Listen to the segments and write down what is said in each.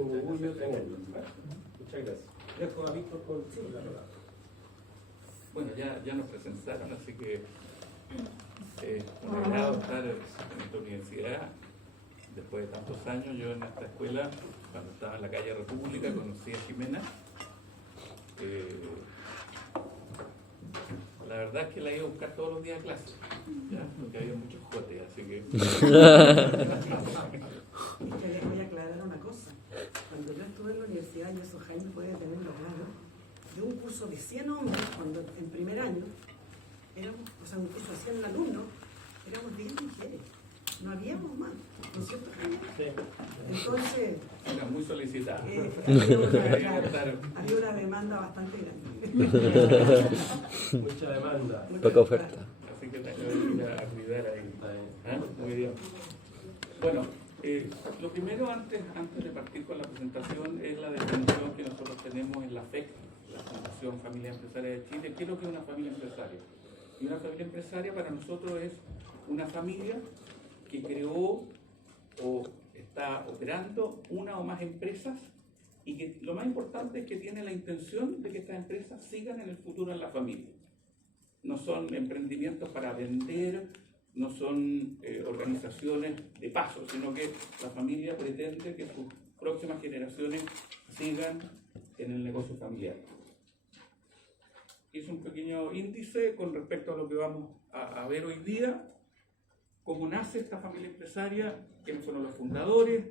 un orgullo tenerlo. Muchas gracias. Dejo a Víctor con la palabra. Bueno, ya nos presentaron, así que un agrado estar en esta universidad. Después de tantos años, yo en esta escuela, cuando estaba en la calle República, conocí a Jimena. La verdad es que la iba a buscar todos los días a clase, ¿ya? Porque había muchos jotes, así que... Les voy a aclarar una cosa. Cuando yo estuve en la universidad, y eso Jaime puede tenerlo claro, de un curso de 100 hombres, cuando en primer año, éramos, o sea, un curso de 100 alumnos, éramos 10 mujeres. No habíamos más, ¿no es cierto, Jaime? Sí. Entonces... Era muy solicitada. Había una demanda bastante grande. Mucha demanda. Poca oferta. Así que tengo que ir a cuidar ahí. ¿Ah? Muy bien. Bueno, lo primero antes de partir con la presentación es la definición que nosotros tenemos en la FEC, la Fundación Familia Empresaria de Chile. ¿Qué es lo que es una familia empresaria? Y una familia empresaria para nosotros es una familia que creó o está operando una o más empresas y que lo más importante es que tiene la intención de que estas empresas sigan en el futuro en la familia. No son emprendimientos para vender, no son organizaciones de paso, sino que la familia pretende que sus próximas generaciones sigan en el negocio familiar. Hice un pequeño índice con respecto a lo que vamos a ver hoy día, cómo nace esta familia empresaria, quiénes fueron los fundadores,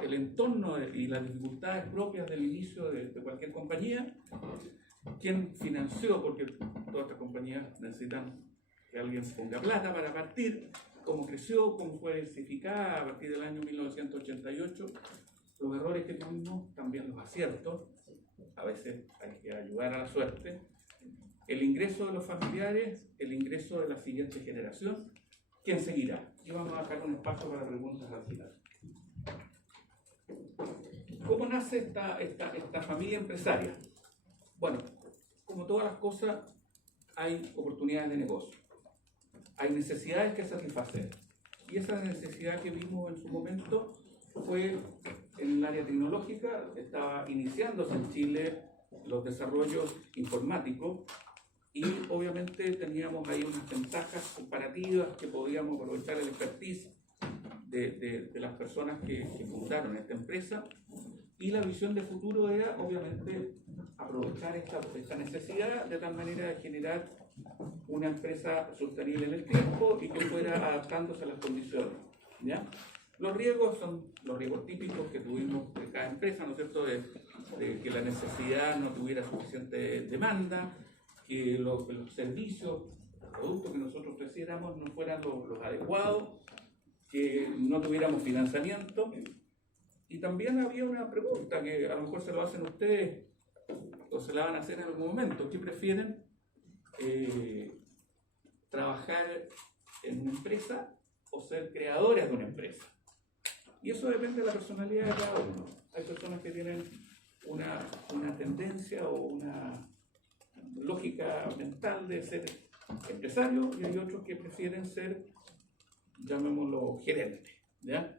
el entorno y las dificultades propias del inicio de cualquier compañía, quién financió, porque todas estas compañías necesitan que alguien ponga plata para partir, cómo creció, cómo fue diversificada a partir del año 1988, los errores que tuvimos, también los aciertos, a veces hay que ayudar a la suerte, el ingreso de los familiares, el ingreso de la siguiente generación, quién seguirá. Y vamos a dejar un espacio para preguntas al final. ¿Cómo nace esta familia empresaria? Bueno, como todas las cosas, hay oportunidades de negocio. Hay necesidades que satisfacer. Y esa necesidad que vimos en su momento fue en el área tecnológica. Estaba iniciándose en Chile los desarrollos informáticos y obviamente teníamos ahí unas ventajas comparativas que podíamos aprovechar el expertise de las personas que fundaron esta empresa, y la visión de futuro era obviamente aprovechar esta necesidad de tal manera de generar una empresa sostenible en el tiempo y que fuera adaptándose a las condiciones, ¿ya? Los riesgos son los riesgos típicos que tuvimos de cada empresa, ¿no es cierto?, de que la necesidad no tuviera suficiente demanda, que los servicios, los productos que nosotros ofreciéramos no fueran los adecuados, que no tuviéramos financiamiento. Y también había una pregunta que a lo mejor se lo hacen ustedes o se la van a hacer en algún momento: ¿qué prefieren? ¿Trabajar en una empresa o ser creadores de una empresa? Y eso depende de la personalidad de cada uno. Hay personas que tienen una tendencia o una lógica mental de ser empresario, y hay otros que prefieren ser, llamémoslo, gerente, ¿ya?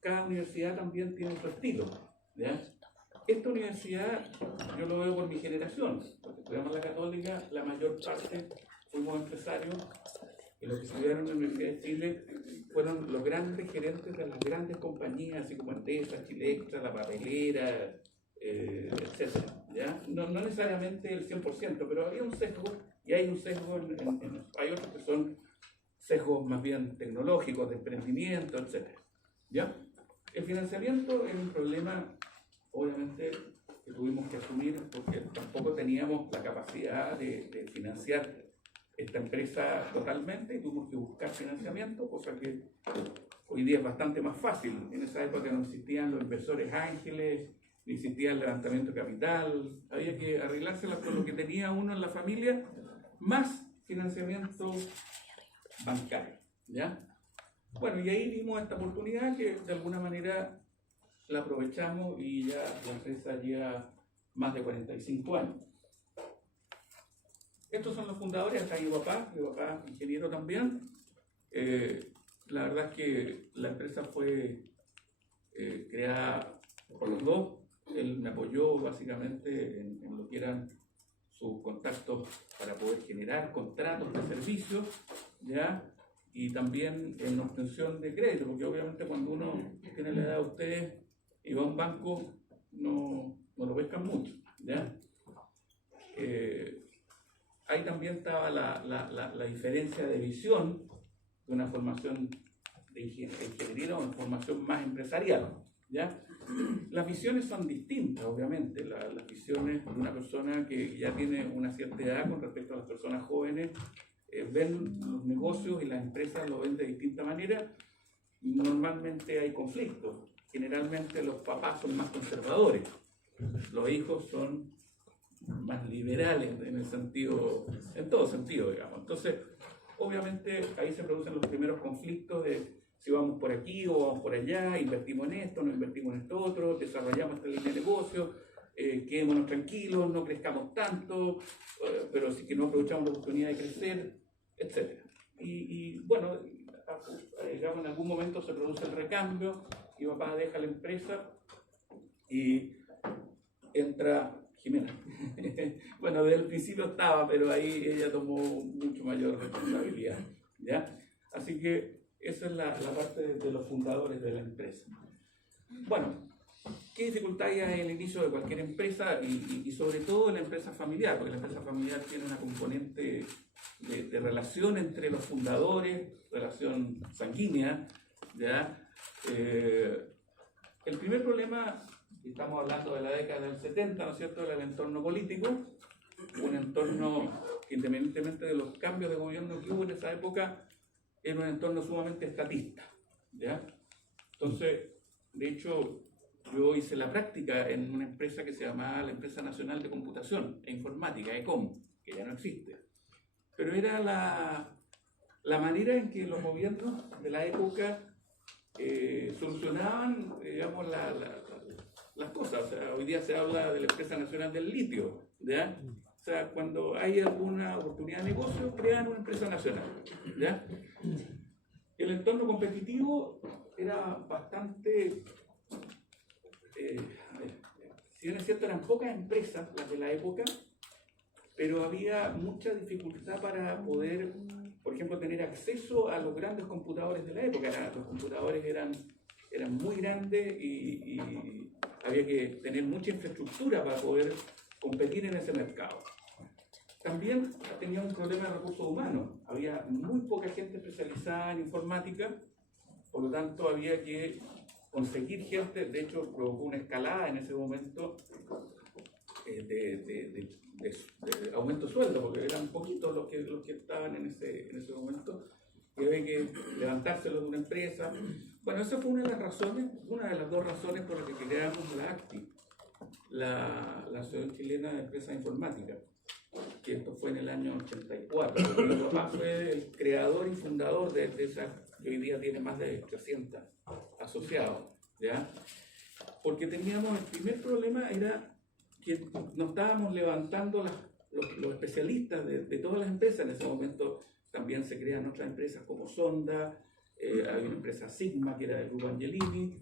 Cada universidad también tiene su estilo, ¿ya? Esta universidad, yo lo veo por mi generación, porque estudiamos la Católica, la mayor parte fuimos empresarios, y los que estudiaron en la Universidad de Chile fueron los grandes gerentes de las grandes compañías, así como Endesa, Chilextra, La Papelera, etc. ¿Ya? No necesariamente el 100%, pero había un sesgo, y hay un sesgo, hay otros que son sesgos más bien tecnológicos, de emprendimiento, etc. ¿Ya? El financiamiento es un problema, obviamente, que tuvimos que asumir porque tampoco teníamos la capacidad de financiar esta empresa totalmente, y tuvimos que buscar financiamiento, cosa que hoy día es bastante más fácil. En esa época no existían los inversores ángeles, ni existía el levantamiento de capital, había que arreglárselas con lo que tenía uno en la familia, más financiamiento bancario, ¿ya? Bueno, y ahí vimos esta oportunidad que de alguna manera la aprovechamos, y ya la empresa lleva más de 45 años. Estos son los fundadores, acá mi papá ingeniero también. La verdad es que la empresa fue creada por los dos, él me apoyó básicamente en lo que eran sus contactos para poder generar contratos de servicios, ¿ya? Y también en obtención de crédito, porque obviamente cuando uno tiene la edad de ustedes y va a un banco, no lo pescan mucho, ¿ya? Ahí también estaba la diferencia de visión de una formación de ingeniería o una formación más empresarial, ¿ya? Las visiones son distintas, obviamente. Las visiones de una persona que ya tiene una cierta edad con respecto a las personas jóvenes, ven los negocios y las empresas lo ven de distinta manera. Normalmente hay conflictos. Generalmente los papás son más conservadores, los hijos son más liberales en todo sentido, digamos. Entonces, obviamente ahí se producen los primeros conflictos de si vamos por aquí o vamos por allá, invertimos en esto, no invertimos en esto otro, desarrollamos esta línea de negocio, quedémonos tranquilos, no crezcamos tanto, pero sí que no aprovechamos la oportunidad de crecer, etc. Y bueno, digamos, en algún momento se produce el recambio y papá deja la empresa y entra Jimena. Bueno, desde el principio estaba, pero ahí ella tomó mucho mayor responsabilidad, ¿ya? Así que esa es la parte de los fundadores de la empresa. Bueno, ¿qué dificultades hay en el inicio de cualquier empresa y sobre todo en la empresa familiar? Porque la empresa familiar tiene una componente de relación entre los fundadores, relación sanguínea, ¿ya? El primer problema, estamos hablando de la década del 70, ¿no es cierto?, era el entorno político, un entorno que independientemente de los cambios de gobierno que hubo en esa época, era un entorno sumamente estatista, ¿ya? Entonces, de hecho, yo hice la práctica en una empresa que se llamaba la Empresa Nacional de Computación e Informática, ECOM, que ya no existe. Pero era la manera en que los gobiernos de la época solucionaban, digamos, las cosas. O sea, hoy día se habla de la Empresa Nacional del Litio, ¿ya? O sea, cuando hay alguna oportunidad de negocio, crean una empresa nacional, ¿ya? El entorno competitivo era bastante... si bien es cierto, eran pocas empresas las de la época, pero había mucha dificultad para poder, por ejemplo, tener acceso a los grandes computadores de la época. Los computadores eran muy grandes y había que tener mucha infraestructura para poder competir en ese mercado. También tenía un problema de recursos humanos. Había muy poca gente especializada en informática, por lo tanto había que conseguir gente. De hecho, provocó una escalada en ese momento de aumento de sueldo, porque eran poquitos los que estaban en ese momento, y había que levantárselo de una empresa. Bueno, esa fue una de las dos razones por las que creamos la ACTI, la Asociación Chilena de Empresas Informáticas, que esto fue en el año 84. Mi papá fue el creador y fundador de esa, que hoy día tiene más de 300 asociados, ¿ya? Porque teníamos, el primer problema era que nos estábamos levantando los especialistas de todas las empresas. En ese momento también se crean otras empresas como Sonda, había una empresa Sigma que era del grupo Angelini,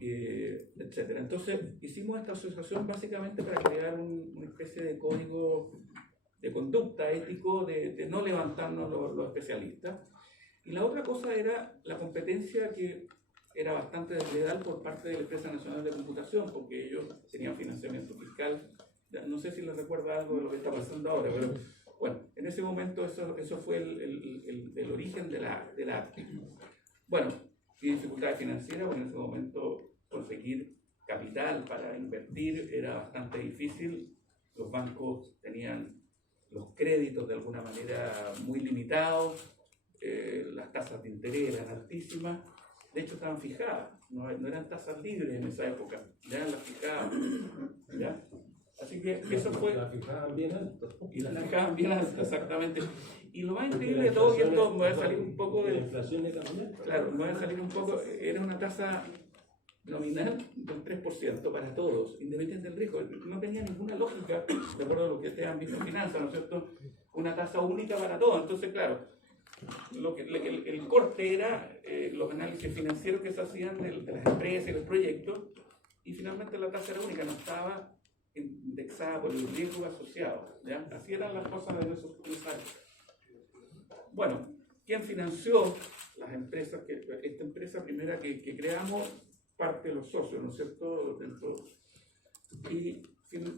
etc. Entonces hicimos esta asociación básicamente para crear una especie de código de conducta ético de no levantarnos los especialistas. Y la otra cosa era la competencia, que era bastante desleal por parte de la Empresa Nacional de Computación, porque ellos tenían financiamiento fiscal. No sé si les recuerda algo de lo que está pasando ahora, pero bueno, en ese momento eso fue el origen de la ACTI. Bueno, y dificultades financieras, porque en ese momento conseguir capital para invertir era bastante difícil. Los bancos tenían los créditos de alguna manera muy limitados, las tasas de interés eran altísimas. De hecho, estaban fijadas, no eran tasas libres en esa época, ya las fijaban, ¿ya? Así que eso fue... La fijaban bien alto. Y la fijaban bien alto, exactamente. Y lo más increíble de todo, y esto me voy a salir un poco de... La inflación era bien. Claro, me voy a salir un poco, era una tasa nominal del 3% para todos, independiente del riesgo. No tenía ninguna lógica, de acuerdo a lo que ustedes han visto en finanzas, ¿no es cierto? Una tasa única para todos. Entonces, claro, el corte era los análisis financieros que se hacían de las empresas y los proyectos, y finalmente la tasa era única, no estaba indexada por el riesgo asociado. ¿Ya? Así eran las cosas en esos años. Bueno, ¿quién financió las empresas? Esta empresa primera que creamos, parte de los socios, ¿no es cierto? Y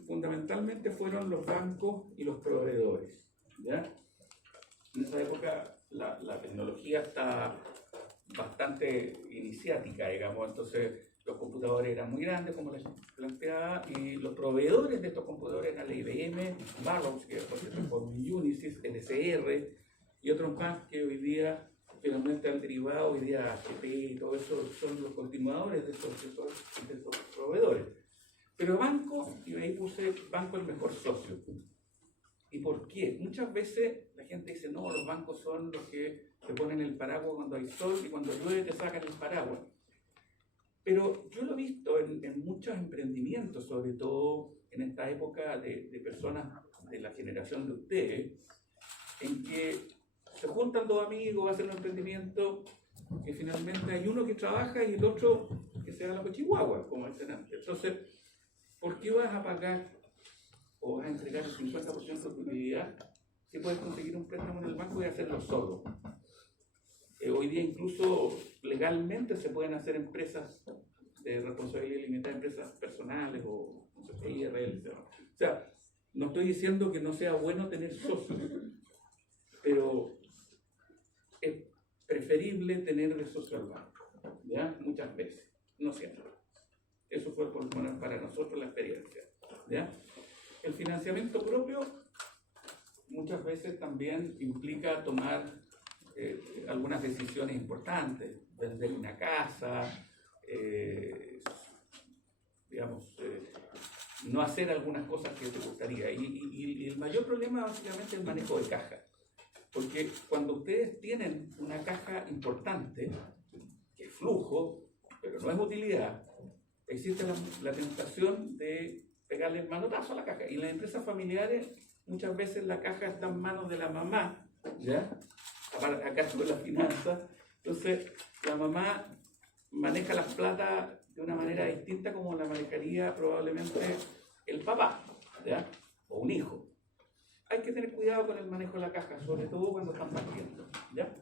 fundamentalmente fueron los bancos y los proveedores. ¿Ya? En esa época la tecnología está bastante iniciática, digamos, entonces los computadores eran muy grandes, como les planteaba, y los proveedores de estos computadores eran la IBM, Marvell, que después se transformó en Unisys, LSR, y otros más que hoy día finalmente han derivado, hoy día HP y todo eso son los continuadores de estos proveedores. Pero banco, y ahí puse banco el mejor socio. ¿Y por qué? Muchas veces la gente dice, no, los bancos son los que te ponen el paraguas cuando hay sol y cuando llueve te sacan el paraguas. Pero yo lo he visto en muchos emprendimientos, sobre todo en esta época de personas de la generación de ustedes, en que se juntan dos amigos, hacen un emprendimiento, que finalmente hay uno que trabaja y el otro que se da la cochihuahua, como dicen antes. Entonces, ¿por qué vas a pagar o vas a entregar el 50% de tu utilidad si puedes conseguir un préstamo en el banco y hacerlo solo? Hoy día incluso legalmente se pueden hacer empresas de responsabilidad limitada, empresas personales o no sé, IRL. O sea, no estoy diciendo que no sea bueno tener socios, pero es preferible tener de socio al banco, ¿ya? Muchas veces, no siempre. Eso fue para nosotros la experiencia, ¿ya? El financiamiento propio muchas veces también implica tomar algunas decisiones importantes, vender una casa, no hacer algunas cosas que te gustaría. Y el mayor problema básicamente es el manejo de caja. Porque cuando ustedes tienen una caja importante, que es flujo, pero no es utilidad, existe la tentación de pegarle el manotazo a la caja. Y en las empresas familiares, muchas veces la caja está en manos de la mamá, ¿ya? Acaso de la finanza. Entonces, la mamá maneja las plata de una manera distinta como la manejaría probablemente el papá, ¿ya? O un hijo. Hay que tener cuidado con el manejo de la caja, sobre todo cuando están partiendo, ¿ya?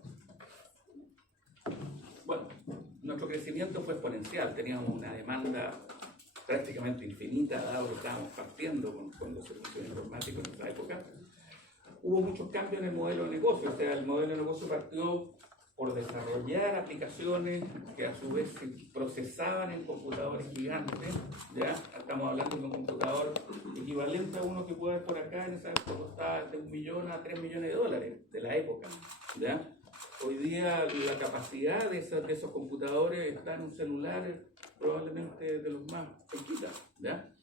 Bueno, nuestro crecimiento fue exponencial, teníamos una demanda prácticamente infinita, dado que estábamos partiendo con los servicios informáticos en esa época. Hubo muchos cambios en el modelo de negocio, o sea, el modelo de negocio partió por desarrollar aplicaciones que a su vez se procesaban en computadores gigantes, ¿ya? Estamos hablando de un computador equivalente a uno que puede haber por acá, en esa época costaba de $1 millón a $3 millones de la época, ¿ya? Hoy día la capacidad de esos computadores está en un celular probablemente de los más pequeños, ¿ya?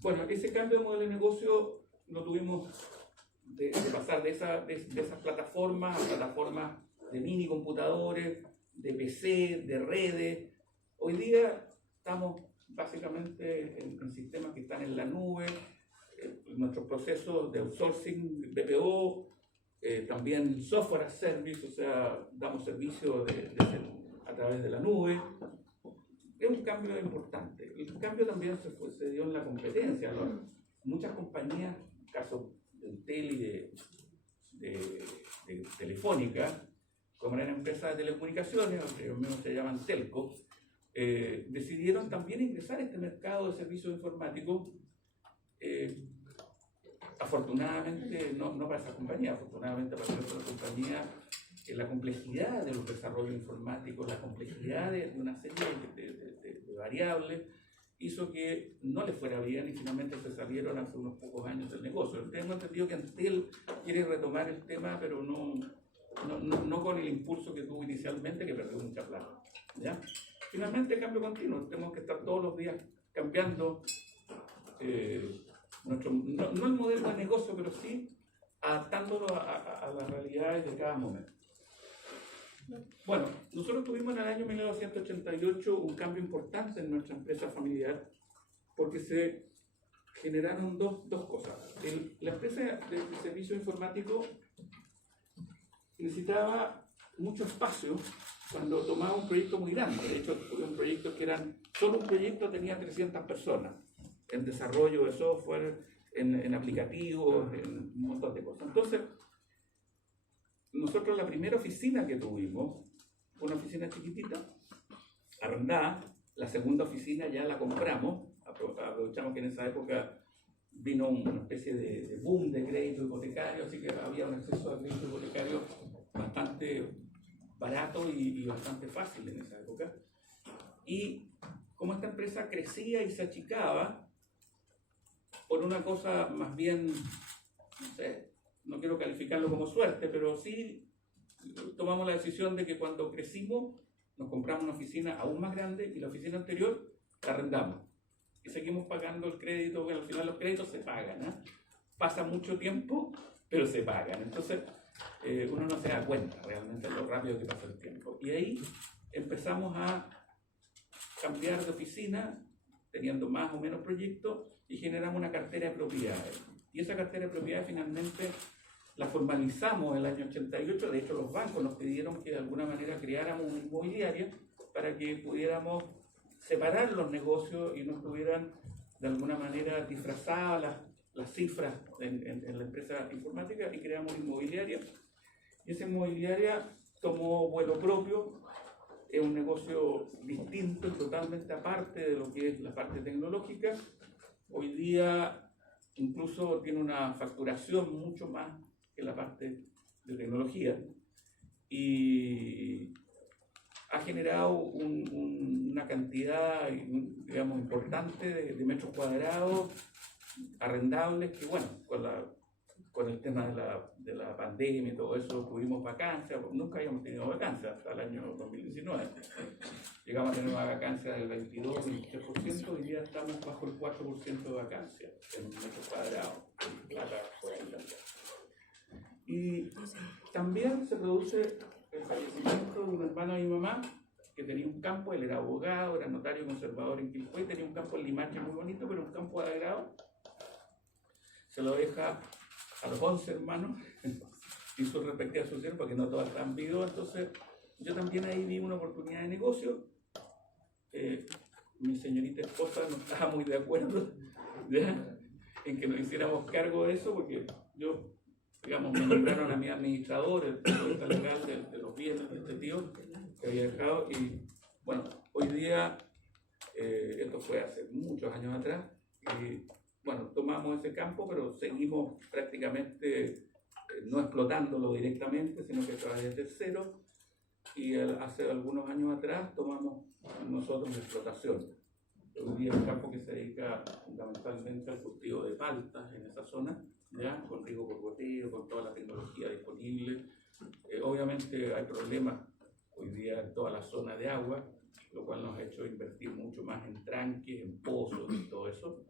Bueno, ese cambio de modelo de negocio lo tuvimos de pasar de esas plataformas a plataformas de mini computadores, de PC, de redes. Hoy día estamos básicamente en sistemas que están en la nube, nuestros procesos de outsourcing, BPO, también software as service, o sea, damos servicio a través de la nube. Es un cambio importante. El cambio también se dio en la competencia, ¿no? Muchas compañías, caso de Intel y de Telefónica, como eran empresas de telecomunicaciones, ellos mismos se llaman telco, decidieron también ingresar a este mercado de servicios informáticos. Afortunadamente, no para esa compañía, afortunadamente para esa compañía, la complejidad de los desarrollos informáticos, la complejidad de una serie de variables, hizo que no les fuera bien y finalmente se salieron hace unos pocos años del negocio. Tengo entendido que Antel quiere retomar el tema, pero no con el impulso que tuvo inicialmente, que perdió mucha plata, ¿ya? Finalmente, cambio continuo. Tenemos que estar todos los días cambiando no el modelo de negocio, pero sí adaptándolo a las realidades de cada momento. Bueno, nosotros tuvimos en el año 1988 un cambio importante en nuestra empresa familiar porque se generaron dos cosas. La empresa de servicio informático necesitaba mucho espacio cuando tomaba un proyecto muy grande. De hecho, tuve un proyecto que solo un proyecto tenía 300 personas en desarrollo de software, en aplicativos, en un montón de cosas. Entonces, nosotros la primera oficina que tuvimos fue una oficina chiquitita, arrendada. La segunda oficina ya la compramos, aprovechamos que en esa época vino una especie de boom de crédito hipotecario, así que había un acceso a crédito hipotecario bastante barato y bastante fácil en esa época. Y como esta empresa crecía y se achicaba, por una cosa más bien, no sé, no quiero calificarlo como suerte, pero sí tomamos la decisión de que cuando crecimos nos compramos una oficina aún más grande y la oficina anterior la arrendamos. Y seguimos pagando el crédito, porque al final los créditos se pagan, ¿eh? Pasa mucho tiempo, pero se pagan. Entonces, uno no se da cuenta realmente de lo rápido que pasa el tiempo. Y ahí empezamos a cambiar de oficina, teniendo más o menos proyectos, y generamos una cartera de propiedades. Y esa cartera de propiedades finalmente la formalizamos en el año 88. De hecho, los bancos nos pidieron que de alguna manera creáramos una inmobiliaria para que pudiéramos separar los negocios y no estuvieran de alguna manera disfrazadas las cifras en la empresa informática, y creamos una inmobiliaria. Y esa inmobiliaria tomó vuelo propio, es un negocio distinto, totalmente aparte de lo que es la parte tecnológica. Hoy día incluso tiene una facturación mucho más que la parte de tecnología, y ha generado una cantidad, digamos, importante de metros cuadrados arrendables, que bueno, con el tema de la pandemia y todo eso, tuvimos vacancia. Nunca habíamos tenido vacancia hasta el año 2019. Llegamos a tener una vacancia del 22-23%, hoy día estamos bajo el 4% de vacancia en metros cuadrados. Y también se produce el fallecimiento de un hermano de mi mamá, que tenía un campo. Él era abogado, era notario conservador en Quilpué, tenía un campo en Limache muy bonito, pero un campo de agrado. Se lo deja a los 11 hermanos y sus respectivas sucesiones, porque no todas están vivos. Entonces, yo también ahí vi una oportunidad de negocio. Mi señorita esposa no estaba muy de acuerdo, ¿ya?, en que nos hiciéramos cargo de eso, porque yo, digamos, me nombraron a mi administrador, el presidente legal de los bienes de este tío que había dejado. Y bueno, hoy día, esto fue hace muchos años atrás, y bueno, tomamos ese campo, pero seguimos prácticamente no explotándolo directamente, sino que a través de cero. Y hace algunos años atrás tomamos nosotros la explotación. Hoy día es un campo que se dedica fundamentalmente al cultivo de paltas en esa zona, ¿ya?, con riego por goteo, con toda la tecnología disponible. Obviamente hay problemas hoy día en toda la zona de agua, lo cual nos ha hecho invertir mucho más en tranques, en pozos y todo eso.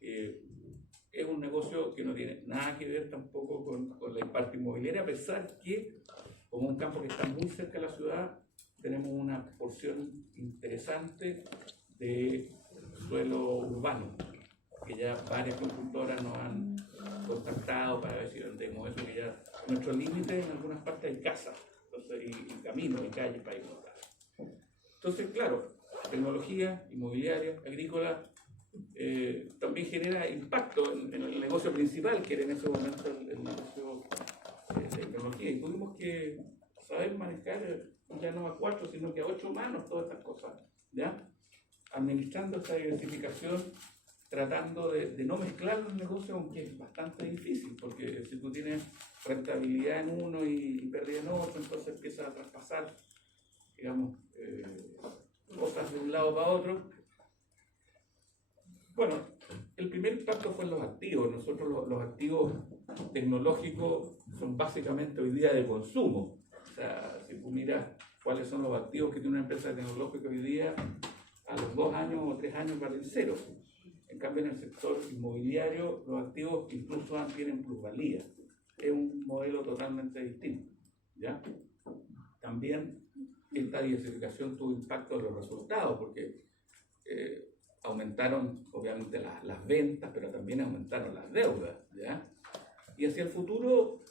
Es un negocio que no tiene nada que ver tampoco con la parte inmobiliaria, a pesar que, como un campo que está muy cerca de la ciudad, tenemos una porción interesante de suelo urbano, que ya varias constructoras nos han contactado para ver si vendemos eso, que ya nuestro límite en algunas partes hay casas, entonces, y caminos y calles para ir a montar. Entonces, claro, tecnología, inmobiliaria, agrícola, también genera impacto en el negocio principal, que era en ese momento el negocio de tecnología, y tuvimos que saber manejar ya no a 4, sino que a 8 manos todas estas cosas, ¿ya?, administrando esta diversificación, tratando de no mezclar los negocios, aunque es bastante difícil, porque si tú tienes rentabilidad en uno y pérdida en otro, entonces empiezas a traspasar, digamos, cosas de un lado para otro. Bueno, el primer impacto fue en los activos. Nosotros los activos tecnológicos son básicamente hoy día de consumo. O sea, si tú miras cuáles son los activos que tiene una empresa tecnológica hoy día, a los 2 años o 3 años valen cero. En cambio, en el sector inmobiliario, los activos incluso tienen plusvalía. Es un modelo totalmente distinto, ¿ya? También esta diversificación tuvo impacto en los resultados, porque aumentaron obviamente las ventas, pero también aumentaron las deudas, ¿ya? Y hacia el futuro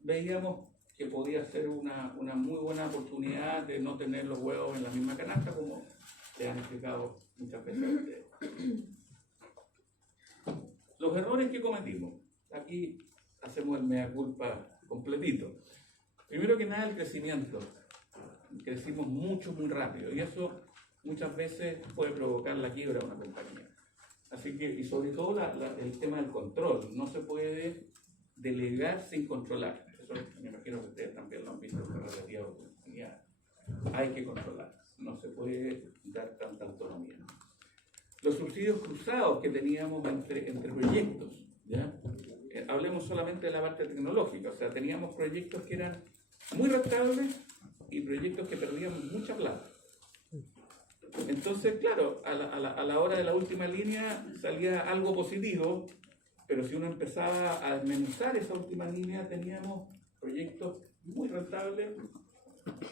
veíamos que podía ser una muy buena oportunidad de no tener los huevos en la misma canasta, como te han explicado muchas veces a ustedes. Los errores que cometimos. Aquí hacemos el mea culpa completito. Primero que nada, el crecimiento. Crecimos mucho, muy rápido, y eso muchas veces puede provocar la quiebra de una compañía. Así que, y sobre todo el tema del control. No se puede delegar sin controlar. Eso me imagino que ustedes también lo han visto en la relativa oportunidad. Hay que controlar. No se puede dar tanta autonomía. Los subsidios cruzados que teníamos entre proyectos, ¿ya? Hablemos solamente de la parte tecnológica. O sea, teníamos proyectos que eran muy rentables y proyectos que perdían mucha plata. Entonces, claro, a la hora de la última línea salía algo positivo, pero si uno empezaba a desmenuzar esa última línea, teníamos proyectos muy rentables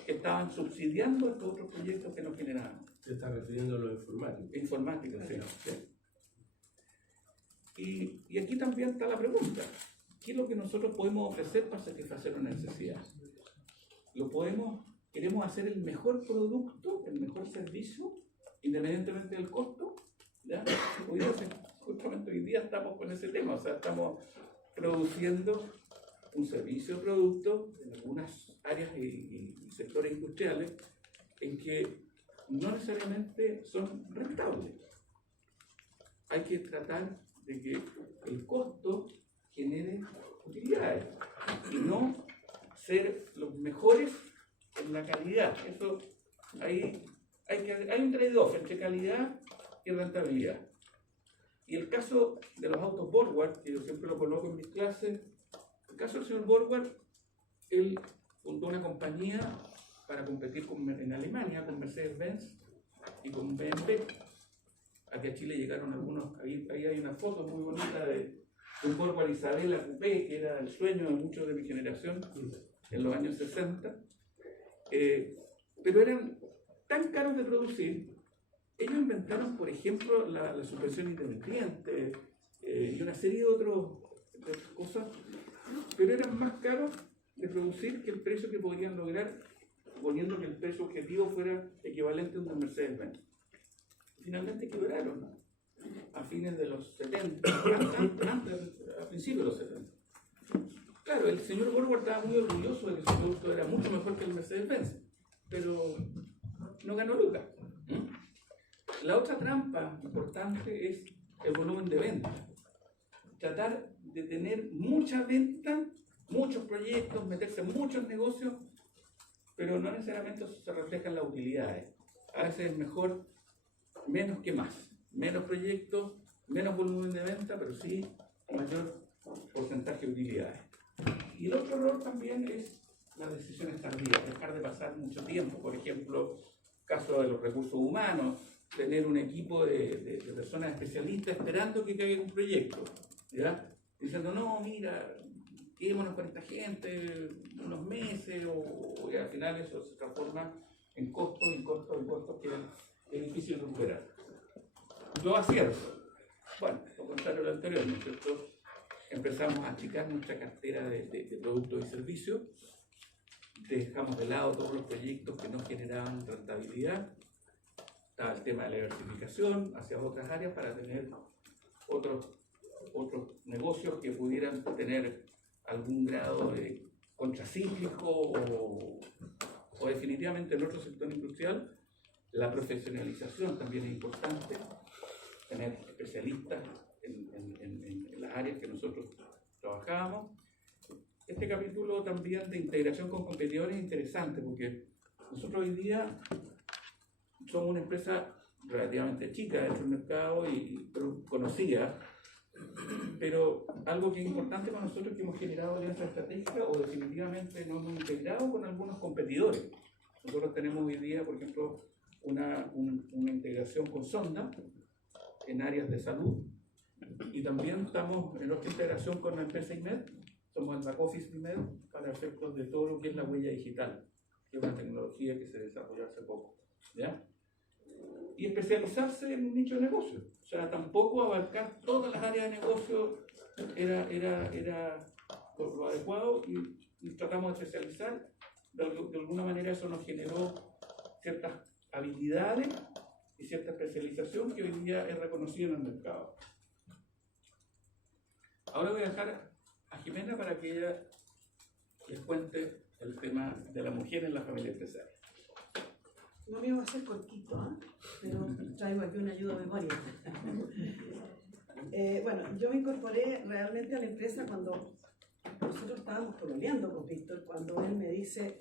que estaban subsidiando estos otros proyectos que nos generaban. Se está refiriendo a lo informático. Informática, sí. Y aquí también está la pregunta: ¿qué es lo que nosotros podemos ofrecer para satisfacer una necesidad? ¿Queremos hacer el mejor producto, el mejor servicio, independientemente del costo? ¿Ya? Justamente hoy día estamos con ese tema, o sea, estamos produciendo un servicio o producto en algunas áreas y sectores industriales en que no necesariamente son rentables. Hay que tratar de que el costo genere utilidades y no ser los mejores en la calidad. Eso hay un trade-off entre calidad y rentabilidad. Y el caso de los autos Borgward, que yo siempre lo coloco en mis clases, el caso del señor Borgward, él fundó una compañía para competir en Alemania con Mercedes-Benz y con BMW. Aquí a Chile llegaron algunos, ahí hay una foto muy bonita de un Borgward Isabela Coupé, que era el sueño de muchos de mi generación en los años 60, pero eran tan caros de producir. Ellos inventaron, por ejemplo, la suspensión intermitente y una serie de otras cosas, pero eran más caros de producir que el precio que podrían lograr, poniendo que el precio objetivo fuera equivalente a un Mercedes-Benz. Finalmente quebraron a fines de los 70, a principios de los 70. Claro, el señor Borgward estaba muy orgulloso de que su producto era mucho mejor que el Mercedes-Benz, pero no ganó lucas. La otra trampa importante es el volumen de venta. Tratar de tener mucha venta, muchos proyectos, meterse en muchos negocios, pero no necesariamente eso se refleja en las utilidades. A veces es mejor menos que más. Menos proyectos, menos volumen de venta, pero sí mayor porcentaje de utilidades. Y el otro error también es las decisiones tardías, dejar de pasar mucho tiempo. Por ejemplo, caso de los recursos humanos, tener un equipo de personas especialistas esperando que caiga un proyecto, ¿ya? Diciendo, no, mira, quedémonos con esta gente unos meses, y al final eso se transforma en costos que es difícil recuperar. Lo acierto. Bueno, lo contrario a lo anterior, ¿no es cierto? Empezamos a achicar nuestra cartera de productos y servicios, dejamos de lado todos los proyectos que no generaban rentabilidad. Estaba el tema de la diversificación hacia otras áreas para tener otros negocios que pudieran tener algún grado de contracíclico o definitivamente en otro sector industrial. La profesionalización también es importante, tener especialistas en las áreas que nosotros trabajábamos. Este capítulo también de integración con competidores es interesante porque nosotros hoy día somos una empresa relativamente chica dentro del mercado y conocida, pero algo que es importante para nosotros es que hemos generado alianzas estratégicas o definitivamente nos hemos integrado con algunos competidores. Nosotros tenemos hoy día, por ejemplo, una integración con Sonda en áreas de salud y también estamos en nuestra integración con la empresa IMED. Somos el back office IMED para efectos de todo lo que es la huella digital, que es una tecnología que se desarrolló hace poco, ¿ya? Y especializarse en un nicho de negocio, o sea, tampoco abarcar todas las áreas de negocio era lo adecuado, y nos tratamos de especializar, de alguna manera eso nos generó ciertas habilidades y cierta especialización que hoy día es reconocida en el mercado. Ahora voy a dejar a Jimena para que ella les cuente el tema de la mujer en la familia empresaria. Lo mío va a ser cortito, pero traigo aquí una ayuda a memoria. Bueno, yo me incorporé realmente a la empresa cuando nosotros estábamos pololeando con Víctor, cuando él me dice,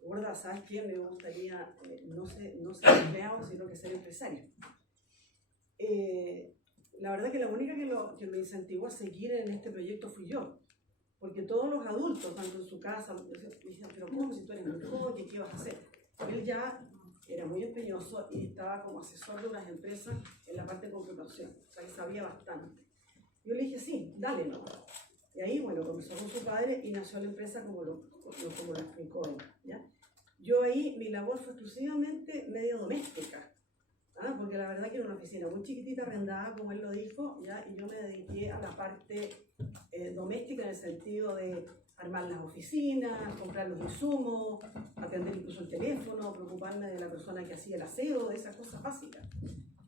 gorda, ¿sabes qué? Me gustaría no ser empleado, sino que ser empresario. La verdad que la única que me incentivó a seguir en este proyecto fui yo, porque todos los adultos, tanto en su casa, me decían, pero ¿cómo si tú eres muy joven? ¿Qué vas a hacer? Él ya era muy empeñoso y estaba como asesor de unas empresas en la parte de contratación, o sea que sabía bastante. Yo le dije, sí, dale nomás. Y ahí, bueno, comenzó con su padre y nació la empresa como lo explicó él, ¿ya? Yo ahí, mi labor fue exclusivamente medio doméstica, porque la verdad que era una oficina muy chiquitita, arrendada, como él lo dijo, ¿ya? Y yo me dediqué a la parte doméstica en el sentido de armar las oficinas, comprar los insumos, atender incluso el teléfono, preocuparme de la persona que hacía el aseo, de esas cosas básicas.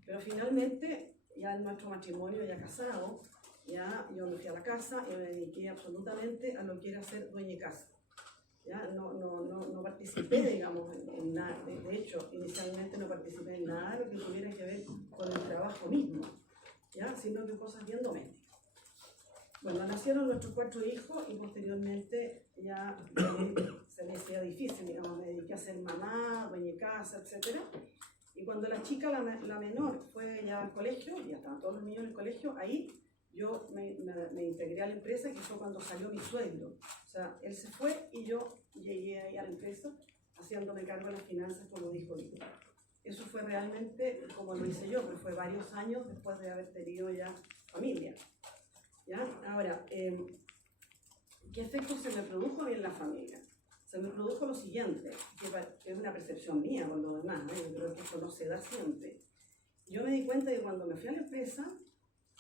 Pero finalmente, ya en nuestro matrimonio, ya casado, ya yo me fui a la casa y me dediqué absolutamente a lo que era ser dueña de casa. Ya no participé, digamos, en nada. De hecho, inicialmente no participé en nada de lo que tuviera que ver con el trabajo mismo, ya, sino que cosas bien domésticas. Bueno, nacieron nuestros 4 hijos y posteriormente ya se me hacía difícil, digamos, me dediqué a ser mamá, dueña de casa, etc. Y cuando la chica, la menor, fue ya al colegio, ya estaban todos los niños en el colegio, ahí yo me integré a la empresa, que fue cuando salió mi suegro. O sea, él se fue y yo llegué ahí a la empresa haciéndome cargo de las finanzas, como dijo Víctor. Eso fue realmente como lo hice yo, pero fue varios años después de haber tenido ya familia. ¿Ya? Ahora, ¿qué efectos se me produjo en la familia? Se me produjo lo siguiente, que es una percepción mía con lo demás, yo creo que esto no se da siempre. Yo me di cuenta que cuando me fui a la empresa,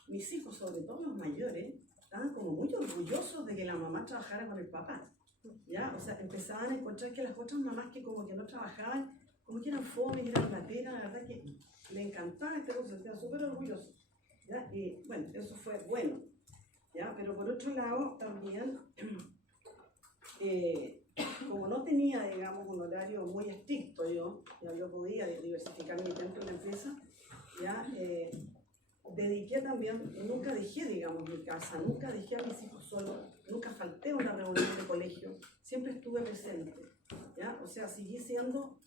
mis hijos, sobre todo los mayores, estaban como muy orgullosos de que la mamá trabajara con el papá. ¿Ya? O sea, empezaban a encontrar que las otras mamás que como que no trabajaban, como que eran fomes, eran lateras, la verdad que le encantaba este cosa, se sentían súper orgullosos. ¿Ya? Y bueno, eso fue bueno. ¿Ya? Pero por otro lado, también, como no tenía, digamos, un horario muy estricto, yo podía diversificar mi tiempo en la empresa, ¿ya? Dediqué también, nunca dejé, digamos, mi casa, nunca dejé a mis hijos solos, nunca falté a una reunión de colegio, siempre estuve presente, ¿ya? O sea, seguí siendo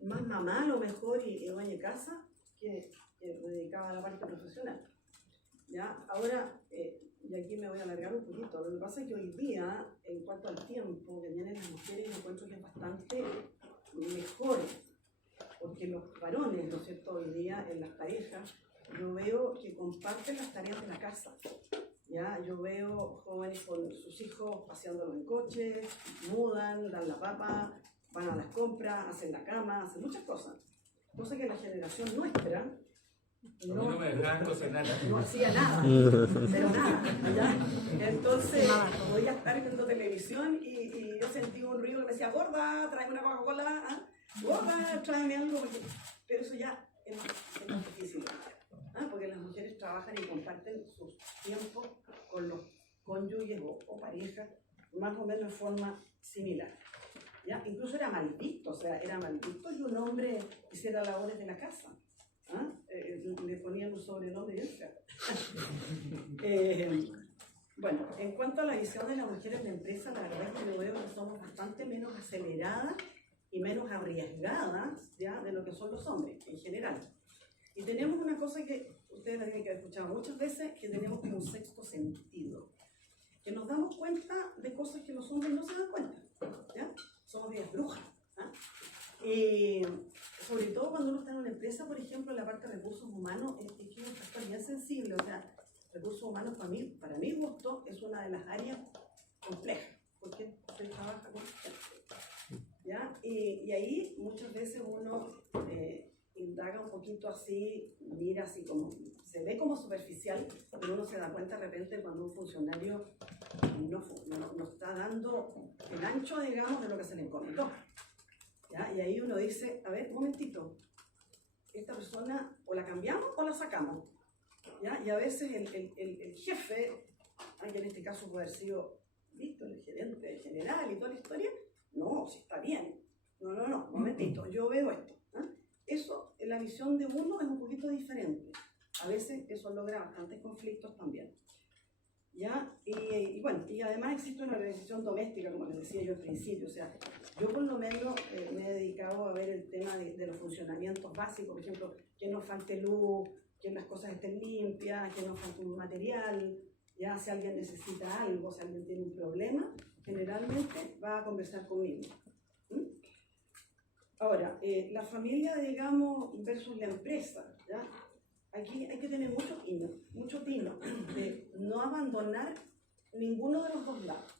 más mamá a lo mejor y dueña de casa que me dedicaba a la parte profesional, ¿ya? Ahora, y aquí me voy a alargar un poquito, lo que pasa es que hoy día, en cuanto al tiempo que tienen las mujeres, encuentro que es bastante mejor, porque los varones, ¿no es cierto?, hoy día en las parejas, yo veo que comparten las tareas de la casa, ¿ya? Yo veo jóvenes con sus hijos paseándolos en coche, mudan, dan la papa, van a las compras, hacen la cama, hacen muchas cosas. Cosa que la generación nuestra no me dejaban cocinar. No hacía nada, pero nada, ¿ya? Entonces podía estar viendo televisión y yo sentía un ruido que me decía, gorda, tráeme una Coca-Cola, gorda, tráeme algo, pero eso ya es más difícil. Porque las mujeres trabajan y comparten sus tiempos con los cónyuges o parejas más o menos de forma similar. ¿Ya? Incluso era mal visto, o sea, era mal visto que un hombre hiciera labores de la casa. Le ponían un sobrenombre y etc. Bueno, en cuanto a la visión de la mujer en la empresa, la verdad es que yo veo que somos bastante menos aceleradas y menos arriesgadas, ¿ya?, de lo que son los hombres en general. Y tenemos una cosa que ustedes la tienen que haber escuchado muchas veces, que tenemos como un sexto sentido, que nos damos cuenta de cosas que los hombres no se dan cuenta, ¿ya? Somos medias brujas, y sobre todo cuando uno está en una empresa, por ejemplo, en la parte de recursos humanos, es que es un factor bien sensible, o sea, recursos humanos para mi gusto es una de las áreas complejas, porque se trabaja con gente, ¿ya? Y ahí muchas veces uno indaga un poquito así, mira así como, se ve como superficial, pero uno se da cuenta de repente cuando un funcionario no está dando el ancho, digamos, de lo que se le encomendó. ¿Ya? Y ahí uno dice, a ver, un momentito, esta persona o la cambiamos o la sacamos. ¿Ya? Y a veces el jefe, que en este caso puede haber sido, listo, el gerente general y toda la historia, no, si está bien. No, un momentito, yo veo esto. Eso, en la visión de uno es un poquito diferente. A veces eso logra bastantes conflictos también. ¿Ya? Y bueno, y además existe una organización doméstica, como les decía yo al principio. O sea, yo por lo menos me he dedicado a ver el tema de los funcionamientos básicos, por ejemplo, que no falte luz, que las cosas estén limpias, que no falte un material, ya si alguien necesita algo, si alguien tiene un problema, generalmente va a conversar conmigo. Ahora, la familia, digamos, versus la empresa, ¿ya? Aquí hay que tener mucho tino de no abandonar ninguno de los dos lados.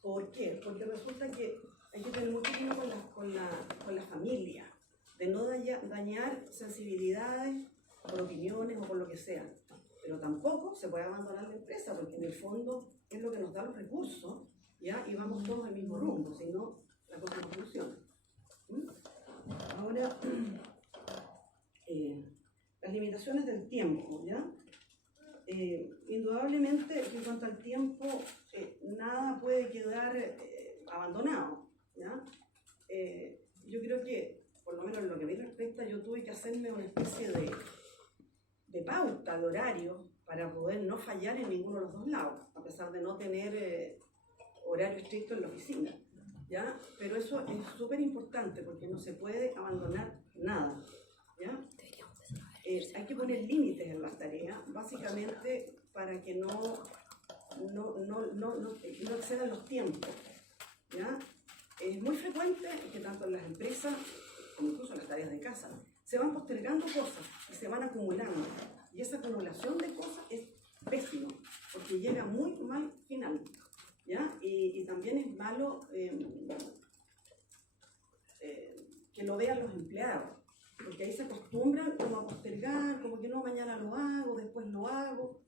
¿Por qué? Porque resulta que hay que tener mucho tino con la familia, de no dañar sensibilidades por opiniones o por lo que sea. Pero tampoco se puede abandonar la empresa, porque en el fondo es lo que nos da los recursos, ¿ya? Y vamos todos al mismo rumbo, si no, la cosa no funciona. Ahora, las limitaciones del tiempo, ¿ya? Indudablemente, en cuanto al tiempo, nada puede quedar abandonado, ¿ya? Yo creo que, por lo menos en lo que a mí respecta, yo tuve que hacerme una especie de pauta, de horario, para poder no fallar en ninguno de los dos lados, a pesar de no tener horario estricto en la oficina. ¿Ya? Pero eso es súper importante porque no se puede abandonar nada. ¿Ya? Hay que poner límites en las tareas, básicamente para que no excedan los tiempos. ¿Ya? Es muy frecuente que tanto en las empresas como incluso en las tareas de casa se van postergando cosas y se van acumulando. Y esa acumulación de cosas es pésimo porque llega muy mal final. ¿Ya? Y también es malo que lo vean los empleados, porque ahí se acostumbran como a postergar, como que no, mañana lo hago, después lo hago.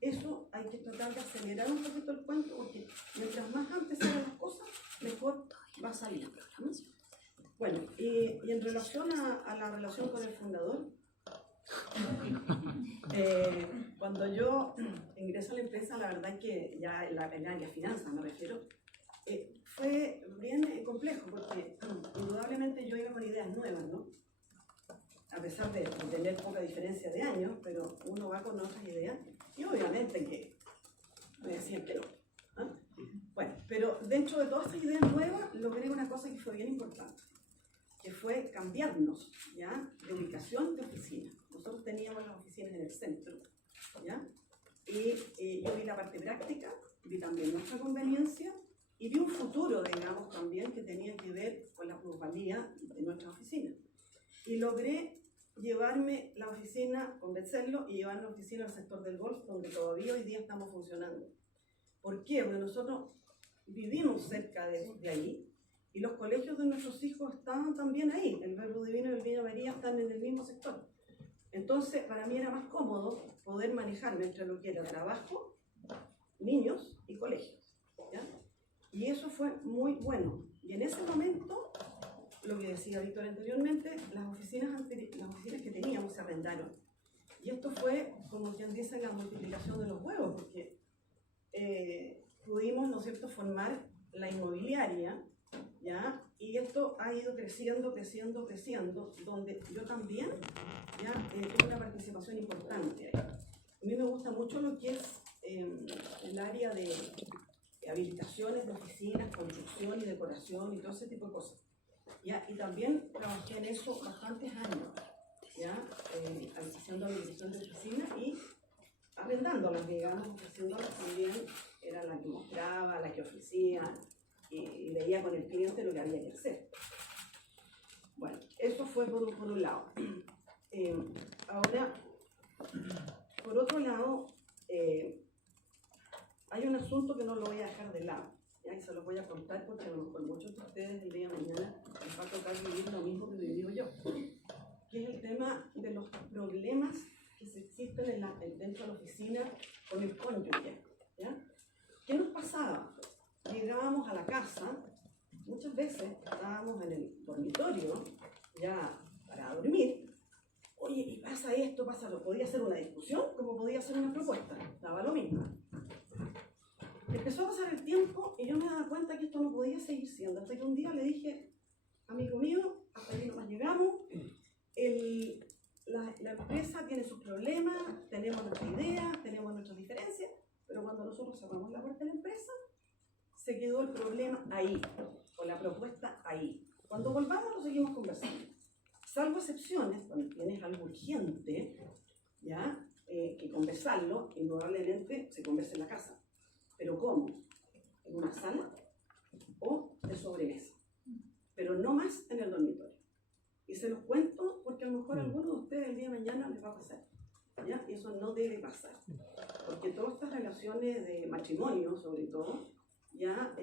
Eso hay que tratar de acelerar un poquito el cuento, porque mientras más antes se hagan las cosas, mejor va a salir. Bueno, y en relación a la relación con el fundador, cuando yo ingreso a la empresa, la verdad que ya en el área de finanzas me refiero, fue bien complejo porque indudablemente yo iba con ideas nuevas, ¿no? A pesar de tener poca diferencia de años, pero uno va con otras ideas y obviamente que me decían que no. Bueno, pero dentro de todas estas ideas nuevas logré una cosa que fue bien importante, que fue cambiarnos, ¿ya? De ubicación de oficina. Nosotros teníamos las oficinas en el centro, ¿ya? Y yo vi la parte práctica, vi también nuestra conveniencia y vi un futuro, digamos, también que tenía que ver con la plusvalía de nuestra oficina. Y logré llevarme la oficina, convencerlo y llevar la oficina al sector del golf, donde todavía hoy día estamos funcionando. ¿Por qué? Porque nosotros vivimos cerca de ahí y los colegios de nuestros hijos están también ahí. El Verbo Divino y el Villa María están en el mismo sector. Entonces, para mí era más cómodo poder manejarme entre lo que era trabajo, niños y colegios, ¿ya? Y eso fue muy bueno. Y en ese momento, lo que decía Víctor anteriormente, las oficinas que teníamos se arrendaron. Y esto fue, como quien dice, la multiplicación de los huevos, porque pudimos, ¿no es cierto?, formar la inmobiliaria, ¿ya? Y esto ha ido creciendo, donde yo también ya tuve una participación importante. A mí me gusta mucho lo que es el área de habilitaciones de oficinas, construcción y decoración y todo ese tipo de cosas. ¿Ya? Y también trabajé en eso bastantes años, ¿ya? Haciendo habilitación de oficina y arrendándolas, digamos, ofreciéndolas también, era la que mostraba, la que ofrecía y veía con el cliente lo que había que hacer. Bueno, eso fue por un lado. Ahora, por otro lado, hay un asunto que no lo voy a dejar de lado, ¿ya? Y se los voy a contar porque a lo mejor muchos de ustedes el día de mañana les va a tocar vivir lo mismo que viví yo, que es el tema de los problemas que se existen dentro de la oficina con el cónyuge, ¿ya? ¿Qué nos pasa pasaba? Llegábamos a la casa, muchas veces estábamos en el dormitorio, ya para dormir. Oye, y pasa esto, pasa lo. Podía ser una discusión como podía ser una propuesta, daba lo mismo. Empezó a pasar el tiempo y yo me daba cuenta que esto no podía seguir siendo, hasta que un día le dije, amigo mío, hasta ahí nomás llegamos, la empresa tiene sus problemas, tenemos nuestras ideas, tenemos nuestras diferencias, pero cuando nosotros cerramos la puerta de la empresa, se quedó el problema ahí, o la propuesta ahí. Cuando volvamos lo seguimos conversando. Salvo excepciones, cuando tienes algo urgente, ¿ya? Que conversarlo, indudablemente se conversa en la casa. ¿Pero cómo? ¿En una sala o de sobremesa? Pero no más en el dormitorio. Y se los cuento porque a lo mejor a algunos de ustedes el día de mañana les va a pasar, ¿ya? Y eso no debe pasar. Porque todas estas relaciones de matrimonio, sobre todo, ya